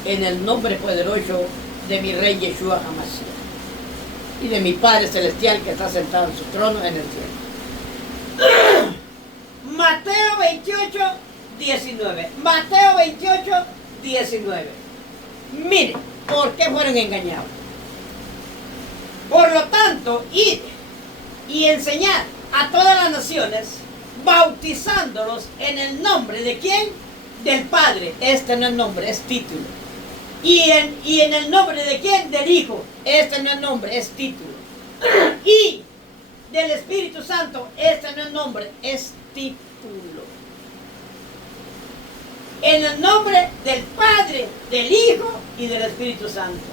en el nombre poderoso de mi Rey Yeshua HaMashiach y de mi Padre Celestial que está sentado en su trono en el cielo. Mateo 28, 19. Mateo 28, 19. Miren, ¿por qué fueron engañados? Por lo tanto, id y enseñad a todas las naciones, bautizándolos en el nombre de ¿quién? Del Padre. Este no es nombre, es título. Y en el nombre de ¿quién? Del Hijo. Este no es nombre, es título. Y del Espíritu Santo. Este no es nombre, es título. En el nombre del Padre, del Hijo y del Espíritu Santo.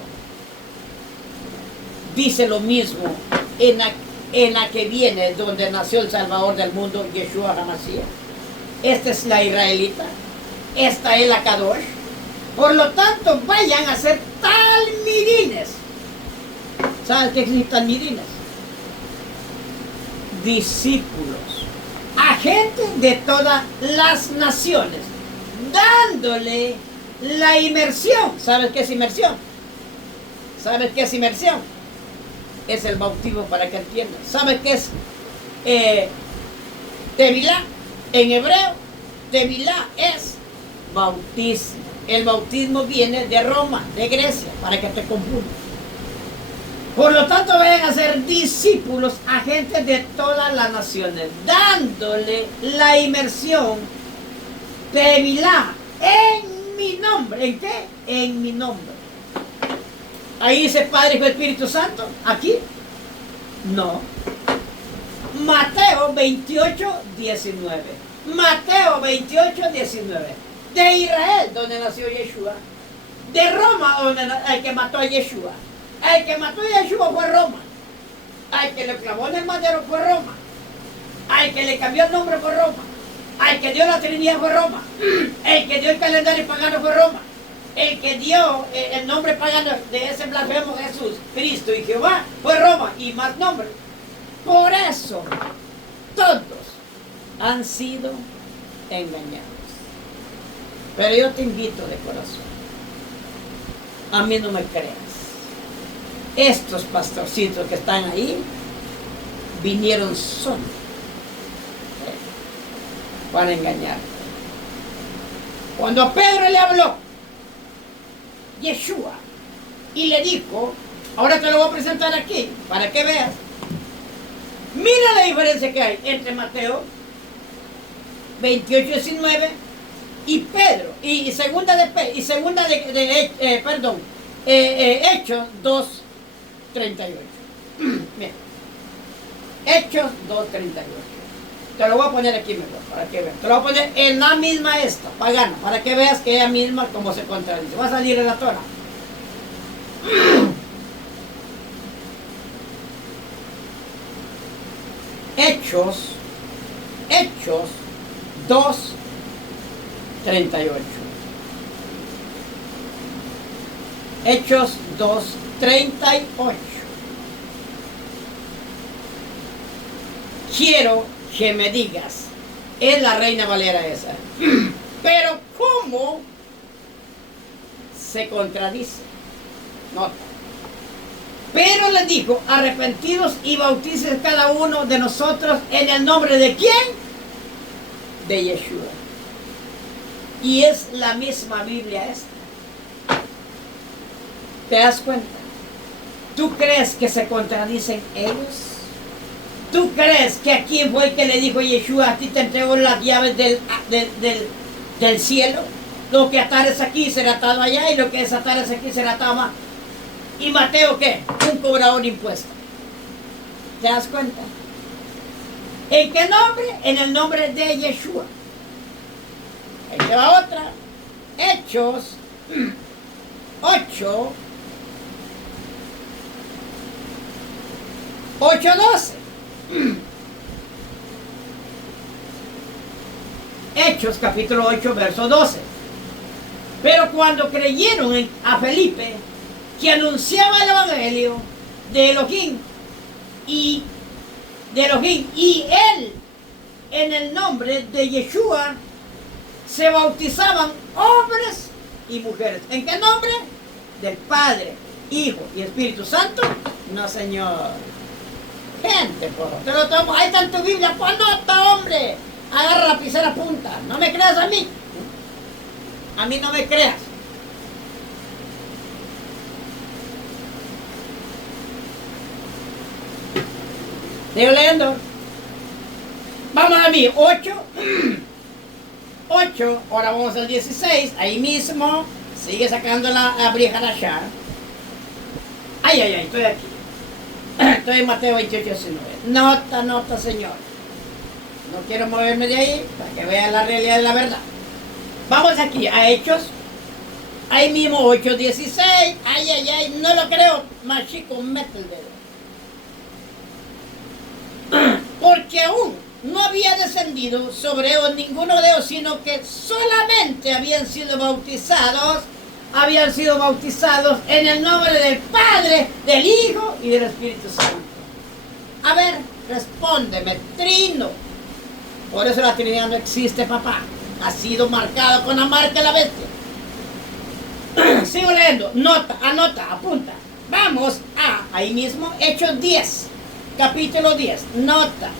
Dice lo mismo en la que viene donde nació el Salvador del mundo, Yeshua HaMashiach. Esta es la israelita, esta es la Kadosh. Por lo tanto, vayan a ser talmidines. ¿Saben qué significan talmidines? Discípulos, agentes de todas las naciones, dándole la inmersión. ¿Sabes qué es inmersión? ¿Sabes qué es inmersión? Es el bautismo, para que entiendan. ¿Sabes qué es tevilá? En hebreo, tevilá es bautismo. El bautismo viene de Roma, de Grecia, para que te confundas. Por lo tanto, vayan a ser discípulos, agentes de todas las naciones, dándole la inmersión, tevilá, en mi nombre. ¿En qué? En mi nombre. Ahí dice Padre, Hijo y Espíritu Santo. ¿Aquí? No. Mateo 28, 19. Mateo 28, 19. De Israel, donde nació Yeshua. De Roma, donde el que mató a Yeshua. El que mató a Yeshua fue Roma. Al que le clavó en el madero fue Roma. Al que le cambió el nombre fue Roma. Al que dio la Trinidad fue Roma. El que dio el calendario pagano fue Roma. El que dio el nombre pagano de ese blasfemo Jesús, Cristo y Jehová, fue Roma, y más nombres. Por eso, todos han sido engañados. Pero yo te invito de corazón, a mí no me creas. Estos pastorcitos que están ahí, vinieron solos para engañar. Cuando a Pedro le habló Yeshua y le dijo, ahora te lo voy a presentar aquí para que veas. Mira la diferencia que hay entre Mateo 28, 19 y Pedro y segunda de Hechos 2, 38. Mira, Hechos 2, 38. Te lo voy a poner aquí mejor, para que veas. Te lo voy a poner en la misma esta, pagana, para que veas que ella misma como se contradice. Va a salir en la Torah. Hechos 2, 38. Hechos 2, 38. Quiero que me digas, es la Reina Valera esa, pero ¿cómo se contradice? Nota. Pero le dijo, arrepentidos y bautícense cada uno de nosotros en el nombre de ¿quién? De Yeshua. Y es la misma Biblia esta. ¿Te das cuenta? ¿Tú crees que se contradicen ellos? ¿Tú crees que a quién fue el que le dijo Yeshua, a ti te entregó las llaves del cielo? Lo que atares aquí será atado allá y lo que desatares aquí será atado más. ¿Y Mateo qué? Un cobrador de impuestos. ¿Te das cuenta? ¿En qué nombre? En el nombre de Yeshua. Ahí te va otra. Hechos 8, 12. Hechos capítulo 8, verso 12. Pero cuando creyeron a Felipe, que anunciaba el evangelio de Elohim, y él, en el nombre de Yeshua, se bautizaban hombres y mujeres. ¿En qué nombre? Del Padre, Hijo y Espíritu Santo. No, Señor. Gente, te lo tomo. Ahí está en tu Biblia. Pues nota, hombre. Agarra la lapicera punta. No me creas a mí. A mí no me creas. Sigo leyendo. Vamos a mí. 8. Ahora vamos al 16. Ahí mismo. Sigue sacando la Briharashá. Ay, estoy aquí. Estoy en Mateo 28, 19. Nota, Señor. No quiero moverme de ahí para que vean la realidad de la verdad. Vamos aquí a Hechos. Ahí mismo 8, 16. Ay, no lo creo. Más chico, mete el dedo. porque aún no había descendido sobre ellos ninguno de ellos, sino que solamente habían sido bautizados en el nombre del Padre, del Hijo y del Espíritu Santo. A ver, respóndeme, Trino. Por eso la Trinidad no existe, papá. Ha sido marcado con la marca de la bestia. Sigo leyendo. Nota, anota, apunta. Vamos a, ahí mismo, Hechos 10, capítulo 10. Nota.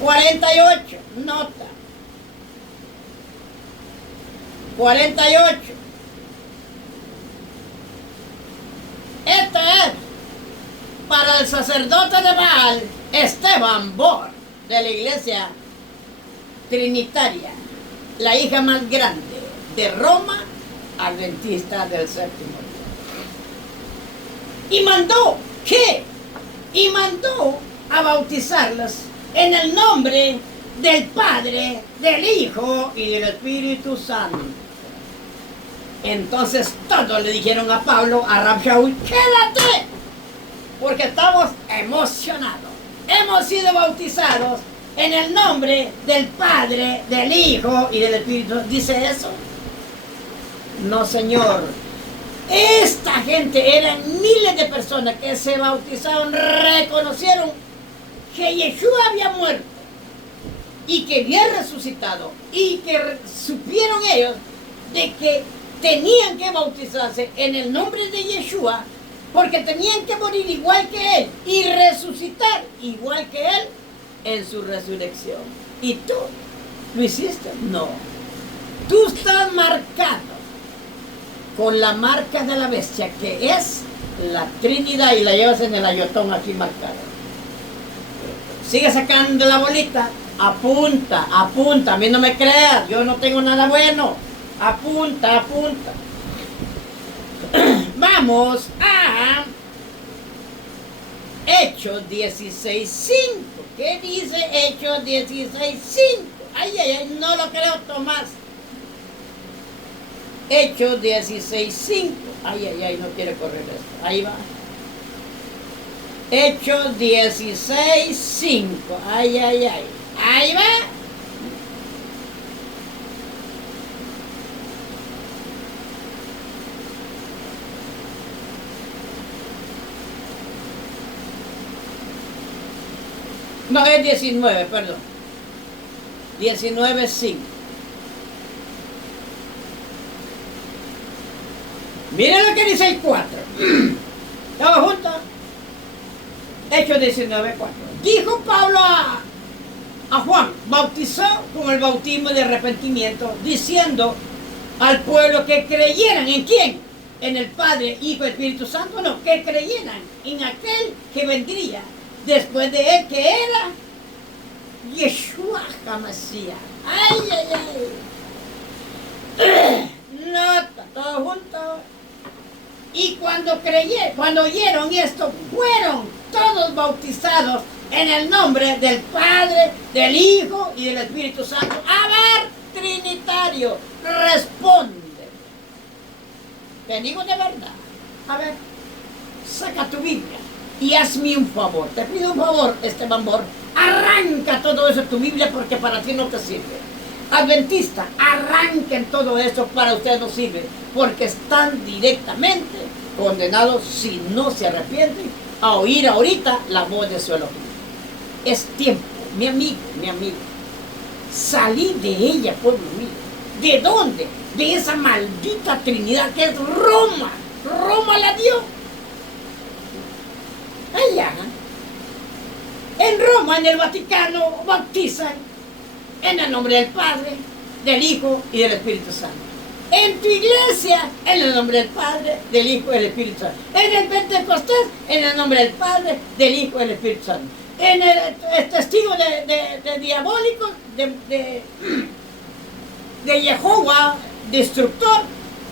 48, nota. 48. Esta es para el sacerdote de Baal, Esteban Bor, de la iglesia trinitaria, la hija más grande de Roma, adventista del séptimo día. Y mandó, ¿qué? Y mandó a bautizarlos en el nombre del Padre, del Hijo y del Espíritu Santo. Entonces todos le dijeron a Pablo, a Rab Shaul, quédate, porque estamos emocionados. Hemos sido bautizados en el nombre del Padre, del Hijo y del Espíritu. ¿Dice eso? No, señor. Esta gente, eran miles de personas que se bautizaron, reconocieron que Yeshua había muerto y que había resucitado, y que supieron ellos de que tenían que bautizarse en el nombre de Yeshua, porque tenían que morir igual que Él y resucitar igual que Él en su resurrección. ¿Y tú lo hiciste? No. Tú estás marcado con la marca de la bestia, que es la Trinidad, y la llevas en el ayotón aquí marcada. Sigue sacando la bolita. Apunta, apunta. A mí no me creas, yo no tengo nada bueno. Apunta, apunta. Vamos a Hechos 16:5. ¿Qué dice Hechos 16:5? Ay, ay, ay, no lo creo, Tomás. Hechos 16:5. Ay, ay, ay, no quiere correr esto. Ahí va. Hechos 16:5. Ay, ay, ay. Ahí va. No, es 19, perdón. 19:5. Miren lo que dice el 4. ¿Estamos juntos? Hechos 19:4. Dijo Pablo a Juan, bautizó con el bautismo de arrepentimiento, diciendo al pueblo que creyeran ¿en quién? En el Padre, Hijo y Espíritu Santo. No, que creyeran en aquel que vendría después de él, que era Yeshua HaMashiach. Ay, ay, ay. Nota, todos juntos. Y cuando oyeron esto, fueron todos bautizados en el nombre del Padre, del Hijo y del Espíritu Santo. A ver, Trinitario, responde. Te digo de verdad. A ver, saca tu Biblia y hazme un favor. Te pido un favor, Esteban Bor. Arranca todo eso de tu Biblia, porque para ti no te sirve. Adventista, arranquen todo eso, para ustedes no sirve, porque están directamente condenados, si no se arrepienten, a oír ahorita la voz de su Elohim. Es tiempo, mi amigo, salí de ella, pueblo mío. ¿De dónde? De esa maldita Trinidad que es Roma. Roma la dio. Allá, en Roma, en el Vaticano, bautizan en el nombre del Padre, del Hijo y del Espíritu Santo. En tu iglesia, en el nombre del Padre, del Hijo y del Espíritu Santo. En el Pentecostés, en el nombre del Padre, del Hijo y del Espíritu Santo. En el testigo de diabólicos, de Jehová, destructor,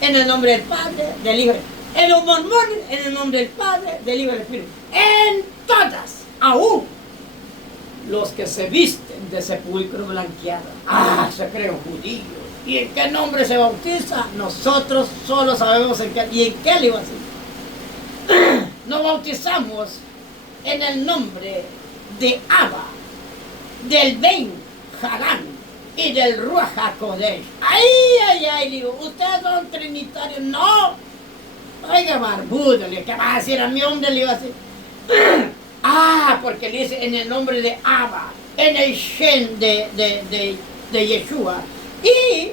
en el nombre del Padre, del Hijo. En los mormones, en el nombre del Padre, del Hijo y del Espíritu. En todas, aún los que se visten de sepulcro blanqueado. Se creen judíos. ¿Y en qué nombre se bautiza? Nosotros solo sabemos en qué. ¿Y en qué le iba a decir? Nos bautizamos en el nombre de Abba, del Ben Harán y del Ruach HaKodesh. Ay, digo, ustedes son trinitarios. No. Oiga, barbudo, ¿qué va a decir a mi hombre? Le iba a decir. Porque le dice en el nombre de Abba, en el Shen de Yeshua y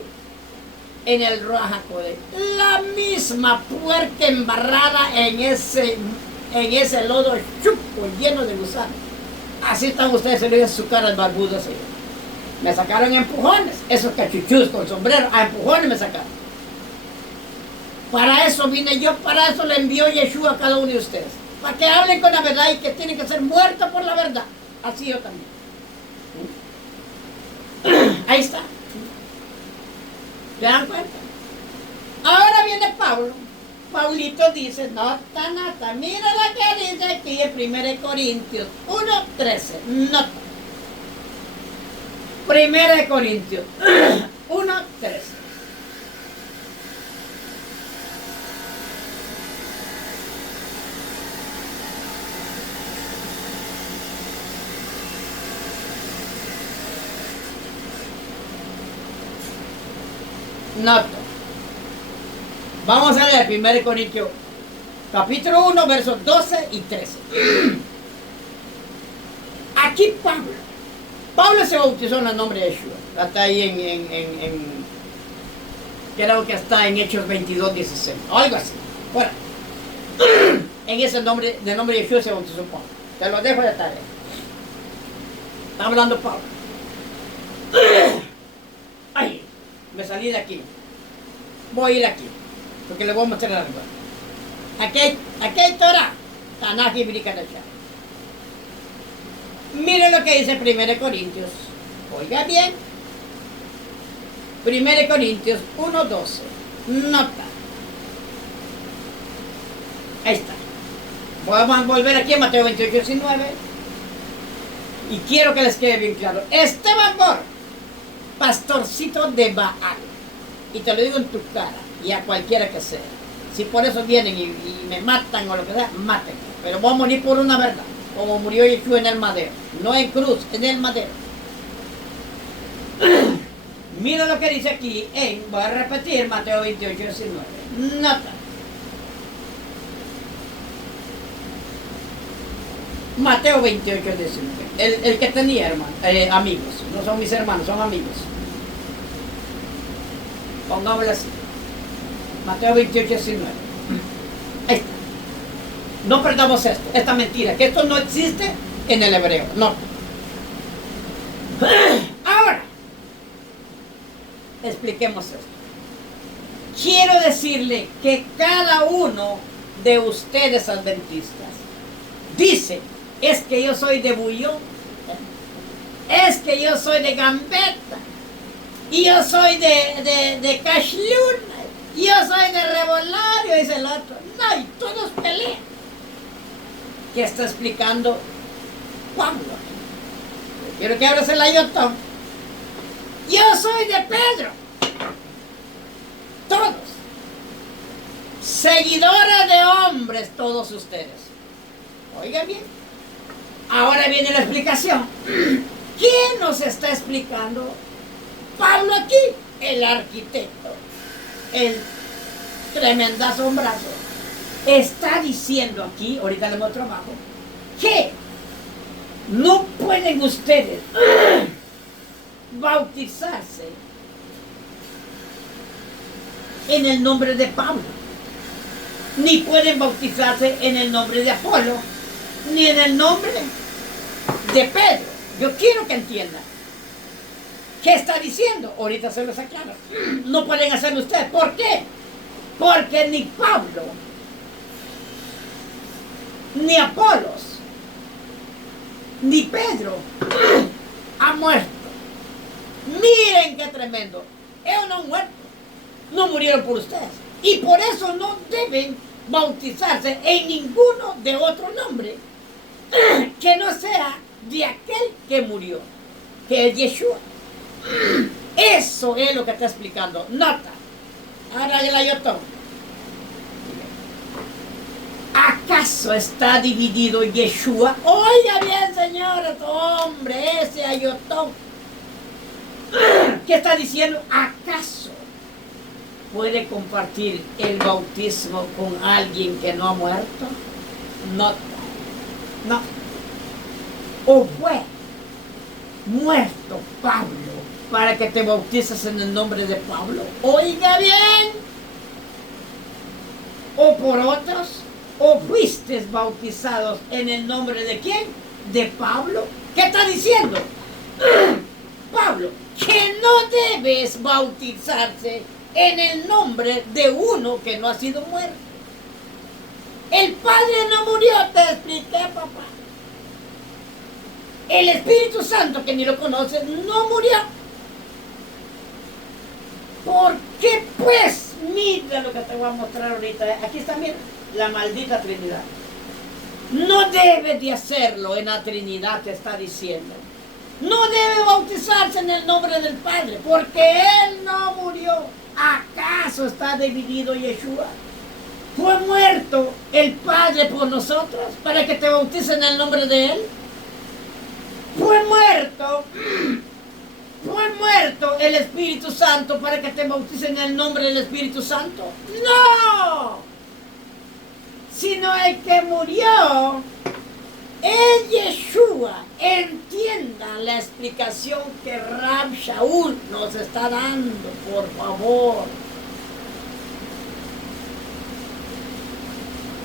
en el Ruach HaKodesh. La misma puerta embarrada en ese lodo chupo lleno de gusanos. Así están ustedes, se le dio su cara al barbudo, señor. Me sacaron empujones, esos cachuchus con sombrero, a empujones me sacaron. Para eso vine yo, para eso le envió Yeshua a cada uno de ustedes. Para que hablen con la verdad y que tienen que ser muertos por la verdad. Así yo también. Ahí está. ¿Se dan cuenta? Ahora viene Pablo. Paulito dice, nota, mira lo que dice aquí en 1 Corintios 1:13. Nota. 1 Corintios 1:13. Nota. Vamos a leer 1 Corintios, capítulo 1, versos 12 y 13. Aquí Pablo se bautizó en el nombre de Yeshua. Está ahí creo que está en Hechos 22:16. O algo así. Bueno, en ese nombre, de nombre de Yeshua se bautizó Pablo. Te lo dejo de tarea. Está hablando Pablo. Ay, me salí de aquí. Voy a ir aquí, porque le voy a mostrar algo. Aquí hay Torah, Tanaj y Brikadashah. Miren lo que dice 1 Corintios. Oiga bien. 1 Corintios 1:12. Nota. Ahí está. Vamos a volver aquí a Mateo 28:19. Y quiero que les quede bien claro. Esteban Bor, pastorcito de Baal. Y te lo digo en tu cara, y a cualquiera que sea. Si por eso vienen y me matan o lo que sea, mátenme. Pero voy a morir por una verdad, como murió Yeshua en el madero. No en cruz, en el madero. Mira lo que dice aquí voy a repetir, Mateo 28:19. Nota. Mateo 28:19. El que tenía amigos, no son mis hermanos, son amigos. Pongámoslo así. Mateo 28:19. Ahí está. No perdamos esta mentira, que esto no existe en el hebreo. No. Ahora, expliquemos esto. Quiero decirle que cada uno de ustedes adventistas dice, es que yo soy de Bullón, es que yo soy de Gambetta, y yo soy de Cashluna, yo soy de Revolario, dice el otro. No, y todos pelean. ¿Qué está explicando Pablo? Quiero que abras el ayotón. Yo soy de Pedro. Todos. Seguidores de hombres, todos ustedes. Oigan bien. Ahora viene la explicación. ¿Quién nos está explicando? Pablo aquí, el arquitecto, el tremendazo brazo, está diciendo aquí, ahorita le muestro abajo, que no pueden ustedes bautizarse en el nombre de Pablo, ni pueden bautizarse en el nombre de Apolo, ni en el nombre de Pedro. Yo quiero que entiendan. ¿Qué está diciendo? Ahorita se los aclaro. No pueden hacerlo ustedes. ¿Por qué? Porque ni Pablo, ni Apolos, ni Pedro ha muerto. Miren qué tremendo. Ellos no han muerto. No murieron por ustedes. Y por eso no deben bautizarse en ninguno de otro nombre que no sea de aquel que murió, que es Yeshua. Eso es lo que está explicando. Nota. Ahora el ayotón. Acá ¿Acaso está dividido Yeshua? Oiga bien, señores, hombre, ese ayotón. ¿Qué está diciendo? ¿Acaso puede compartir el bautismo con alguien que no ha muerto? No. No. ¿O fue muerto Pablo para que te bautices en el nombre de Pablo? Oiga bien. ¿O por otros? ¿O fuiste bautizados en el nombre de quién? ¿De Pablo? ¿Qué está diciendo? Pablo, que no debes bautizarse en el nombre de uno que no ha sido muerto. El Padre no murió, te expliqué, papá. El Espíritu Santo, que ni lo conoces, no murió. ¿Por qué pues? Mira lo que te voy a mostrar ahorita. Aquí está, mira, la maldita Trinidad. No debe de hacerlo en la Trinidad, te está diciendo. No debe bautizarse en el nombre del Padre, porque Él no murió. ¿Acaso está dividido Yeshua? ¿Fue muerto el Padre por nosotros para que te bautices en el nombre de Él? ¿Fue muerto el Espíritu Santo para que te bautices en el nombre del Espíritu Santo? ¡No! Sino el que murió es Yeshua. Entienda la explicación que Rab Shaul nos está dando, por favor.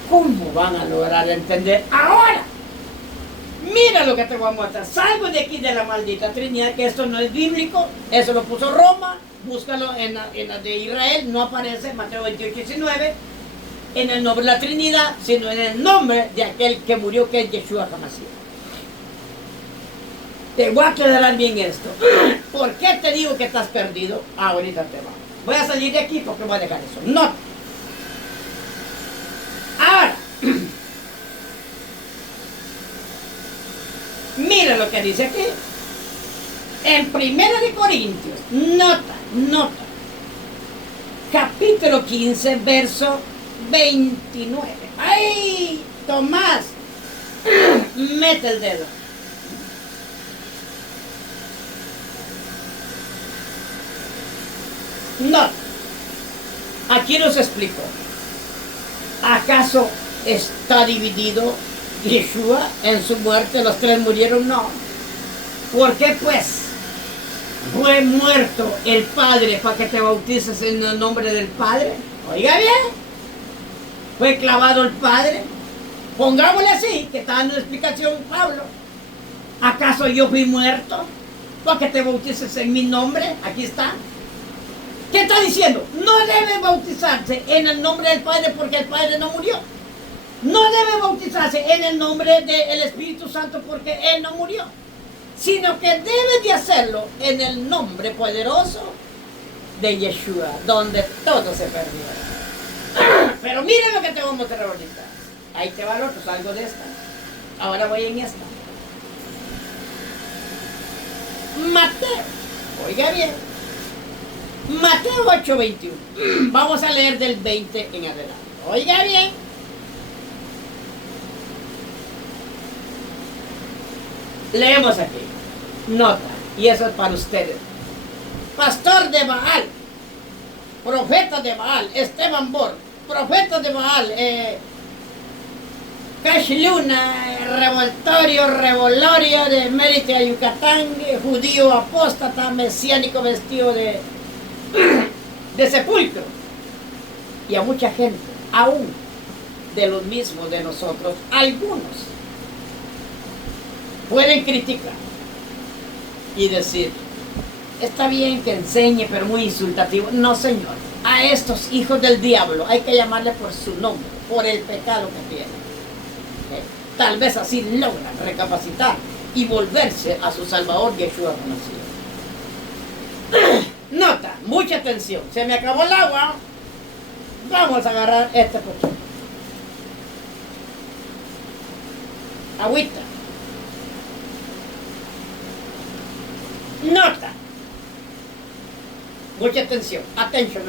¿Cómo van a lograr entender ahora? Mira lo que te voy a mostrar. Salgo de aquí de la maldita Trinidad, que esto no es bíblico. Eso lo puso Roma. Búscalo en la de Israel. No aparece Mateo 28:19 en el nombre de la Trinidad, sino en el nombre de aquel que murió, que es Yeshua HaMashiach. Te voy a aclarar bien esto. ¿Por qué te digo que estás perdido? Ahorita te va. Voy a salir de aquí porque voy a dejar eso. No. Ahora, mira lo que dice aquí. En 1 de Corintios, nota. Capítulo 15, verso 29. ¡Ay! Tomás, mete el dedo. No. Aquí nos explico. ¿Acaso está dividido Yeshua en su muerte? ¿Los tres murieron? No. ¿Por qué pues? ¿Fue muerto el Padre para que te bautices en el nombre del Padre? Oiga bien. ¿Fue clavado el Padre? Pongámosle así, que está dando una explicación Pablo. ¿Acaso yo fui muerto para que te bautices en mi nombre? Aquí está. ¿Qué está diciendo? No debe bautizarse en el nombre del Padre porque el Padre no murió. No debe bautizarse en el nombre del Espíritu Santo porque Él no murió. Sino que debe de hacerlo en el nombre poderoso de Yeshua, donde todo se perdió. Pero miren lo que te voy a mostrar ahorita. Ahí te va el otro, salgo de esta. Ahora voy en esta. Mateo, oiga bien. Mateo 8:21. Vamos a leer del 20 en adelante. Oiga bien. Leemos aquí. Nota. Y eso es para ustedes. Pastor de Baal. Profeta de Baal. Esteban Bor. Profeta de Baal. Cash Luna. Revolorio de Mérida, Yucatán. Judío apóstata, mesiánico vestido de sepulcro. Y a mucha gente, aún de los mismos de nosotros, algunos pueden criticar y decir, está bien que enseñe, pero muy insultativo. No, señor, a estos hijos del diablo hay que llamarle por su nombre, por el pecado que tienen. Tal vez así logran recapacitar y volverse a su Salvador Yeshua HaMashiach. Nota, mucha atención, se me acabó el agua. Vamos a agarrar este poquito. Agüita. Nota. Mucha atención. Atención.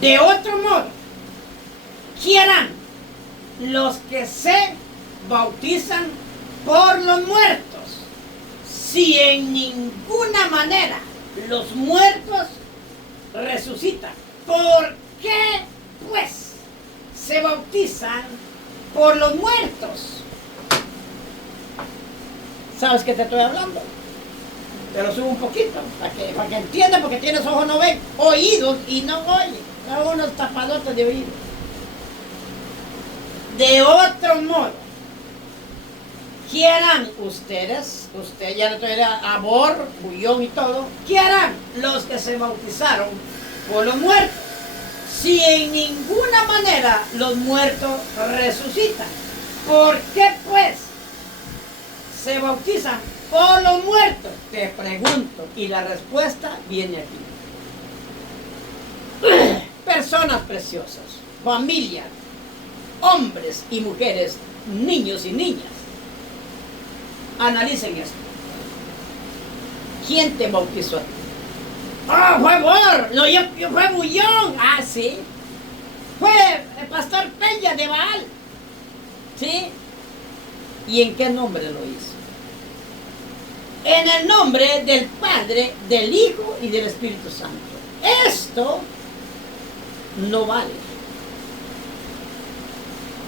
De otro modo, ¿Qué harán los que se bautizan por los muertos? Si en ninguna manera los muertos resucitan. ¿Por qué, pues, se bautizan por los muertos? ¿Sabes qué te estoy hablando? Te lo subo un poquito, para que entiendan, porque tienes ojos no ven, oídos y no oyen. Son unos tapadotes de oídos. De otro modo, ¿qué harán ustedes? Usted ya no traerá amor, bullón y todo. ¿Qué harán los que se bautizaron por los muertos? Si en ninguna manera los muertos resucitan. ¿Por qué pues se bautizan por los muertos? Te pregunto, y la respuesta viene aquí. Personas preciosas, familia, hombres y mujeres, niños y niñas. Analicen esto. ¿Quién te bautizó a ti? ¡Ah, fue Bor! No, yo fue Bullón. Ah, sí. Fue el pastor Peña de Baal. ¿Sí? ¿Y en qué nombre lo hizo? En el nombre del Padre, del Hijo y del Espíritu Santo. Esto no vale.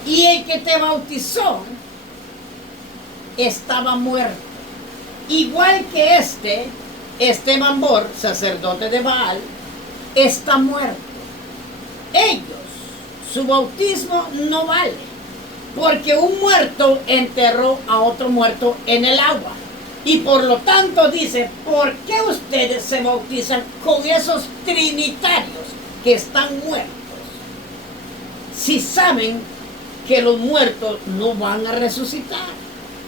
Y el que te bautizó estaba muerto. Igual que Esteban Bor, sacerdote de Baal, está muerto. Ellos, su bautismo no vale, porque un muerto enterró a otro muerto en el agua. Y por lo tanto dice, ¿por qué ustedes se bautizan con esos trinitarios que están muertos? Si saben que los muertos no van a resucitar,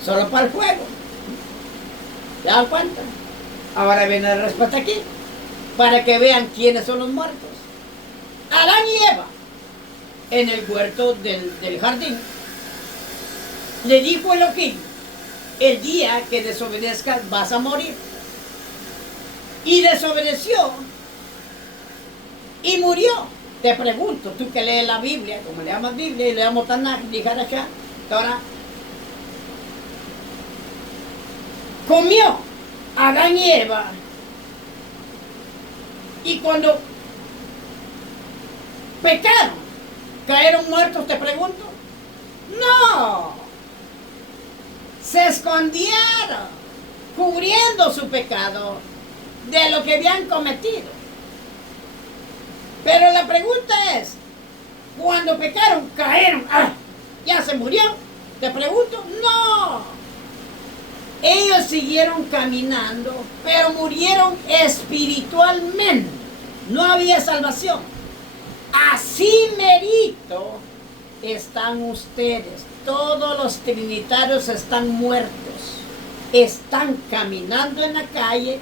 solo para el fuego. ¿Se dan cuenta? Ahora viene la respuesta aquí, para que vean quiénes son los muertos. Adán y Eva, en el huerto del jardín, le dijo Elohim, el día que desobedezcas vas a morir. Y desobedeció y murió. Te pregunto, tú que lees la Biblia, como le llamas Biblia y le llamo Tanaj, Dijaracha, Torah, comió Adán y Eva, y cuando pecaron, ¿cayeron muertos, te pregunto? No, se escondieron, cubriendo su pecado de lo que habían cometido. Pero la pregunta es, cuando pecaron, cayeron, ¿ya se murió? Te pregunto, no. Ellos siguieron caminando, pero murieron espiritualmente. No había salvación. Así merito están ustedes. Todos los trinitarios están muertos. Están caminando en la calle,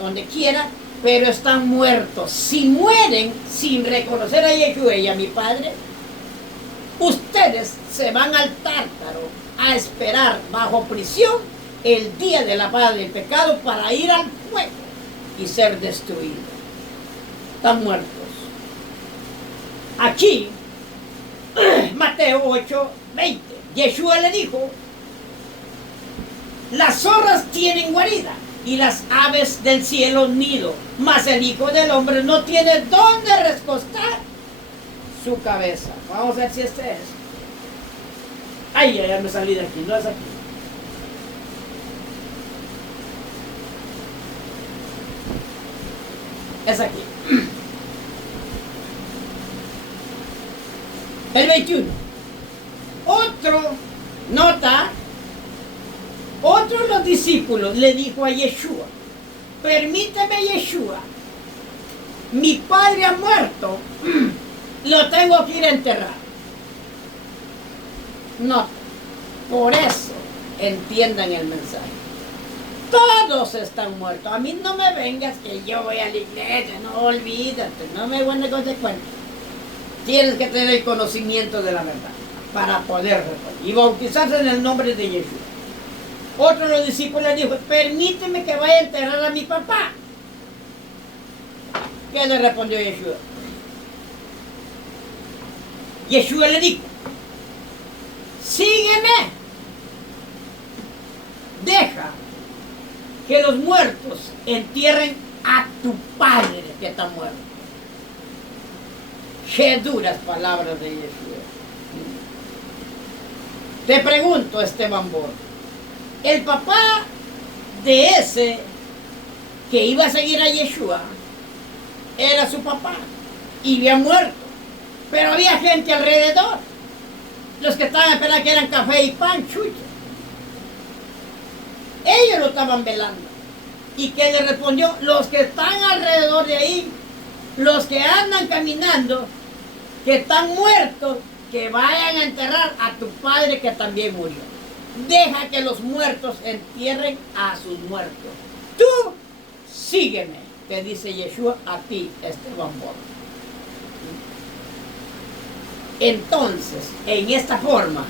donde quiera, pero están muertos. Si mueren sin reconocer a Yeshua y a mi Padre, ustedes se van al Tártaro a esperar bajo prisión el día de la paga del pecado para ir al fuego y ser destruidos. Están muertos. Aquí, Mateo 8:20, Yeshua le dijo, las zorras tienen guarida y las aves del cielo nido, mas el Hijo del Hombre no tiene dónde recostar su cabeza. Vamos a ver si este es. Ay, ya me salí de aquí, no es aquí. Es aquí. El 21. Otro de los discípulos le dijo a Yeshua, permíteme Yeshua, mi padre ha muerto, lo tengo que ir a enterrar. No, por eso entiendan el mensaje. Todos están muertos. A mí no me vengas que yo voy a la iglesia, no, olvídate, no me voy a consecuencia. Tienes que tener el conocimiento de la verdad para poder responder y bautizarse en el nombre de Yeshua. Otro de los discípulos le dijo, permíteme que vaya a enterrar a mi papá. ¿Qué le respondió Yeshua? Yeshua le dijo, sígueme, deja que los muertos entierren a tu padre que está muerto. Qué duras palabras de Yeshua. Te pregunto, Esteban Bor, el papá de ese que iba a seguir a Yeshua era su papá y había muerto, pero había gente alrededor, los que estaban esperando que eran café y pan, chucho. Ellos lo estaban velando. ¿Y qué le respondió? Los que están alrededor de ahí, los que andan caminando, que están muertos, que vayan a enterrar a tu padre que también murió. Deja que los muertos entierren a sus muertos. Tú sígueme, te dice Yeshua a ti, Esteban Bor. Entonces, en esta forma,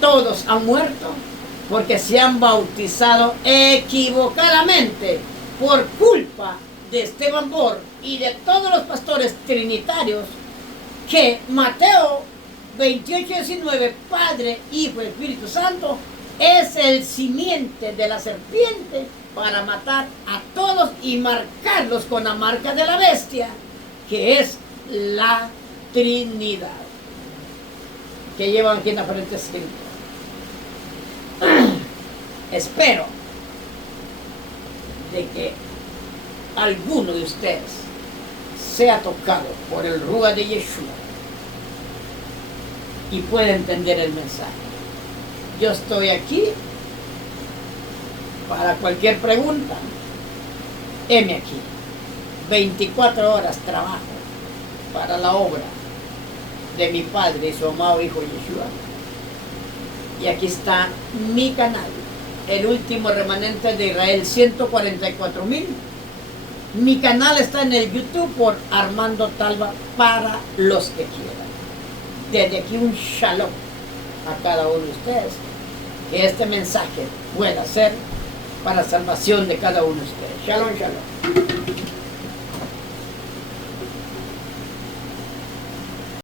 todos han muerto porque se han bautizado equivocadamente por culpa de Esteban Bor y de todos los pastores trinitarios que Mateo 28:19, Padre, Hijo y Espíritu Santo, es el simiente de la serpiente para matar a todos y marcarlos con la marca de la bestia, que es la Trinidad, que llevan aquí en la frente escrito. Espero de que alguno de ustedes sea tocado por el Rúa de Yeshua y pueda entender el mensaje. Yo estoy aquí para cualquier pregunta. Heme aquí. 24 horas trabajo para la obra de mi Padre y su amado Hijo Yeshua. Y aquí está mi canal, el último remanente de Israel, 144,000. Mi canal está en el YouTube por Armando Talva para los que quieran. Desde aquí un shalom a cada uno de ustedes. Que este mensaje pueda ser para salvación de cada uno de ustedes. Shalom, shalom.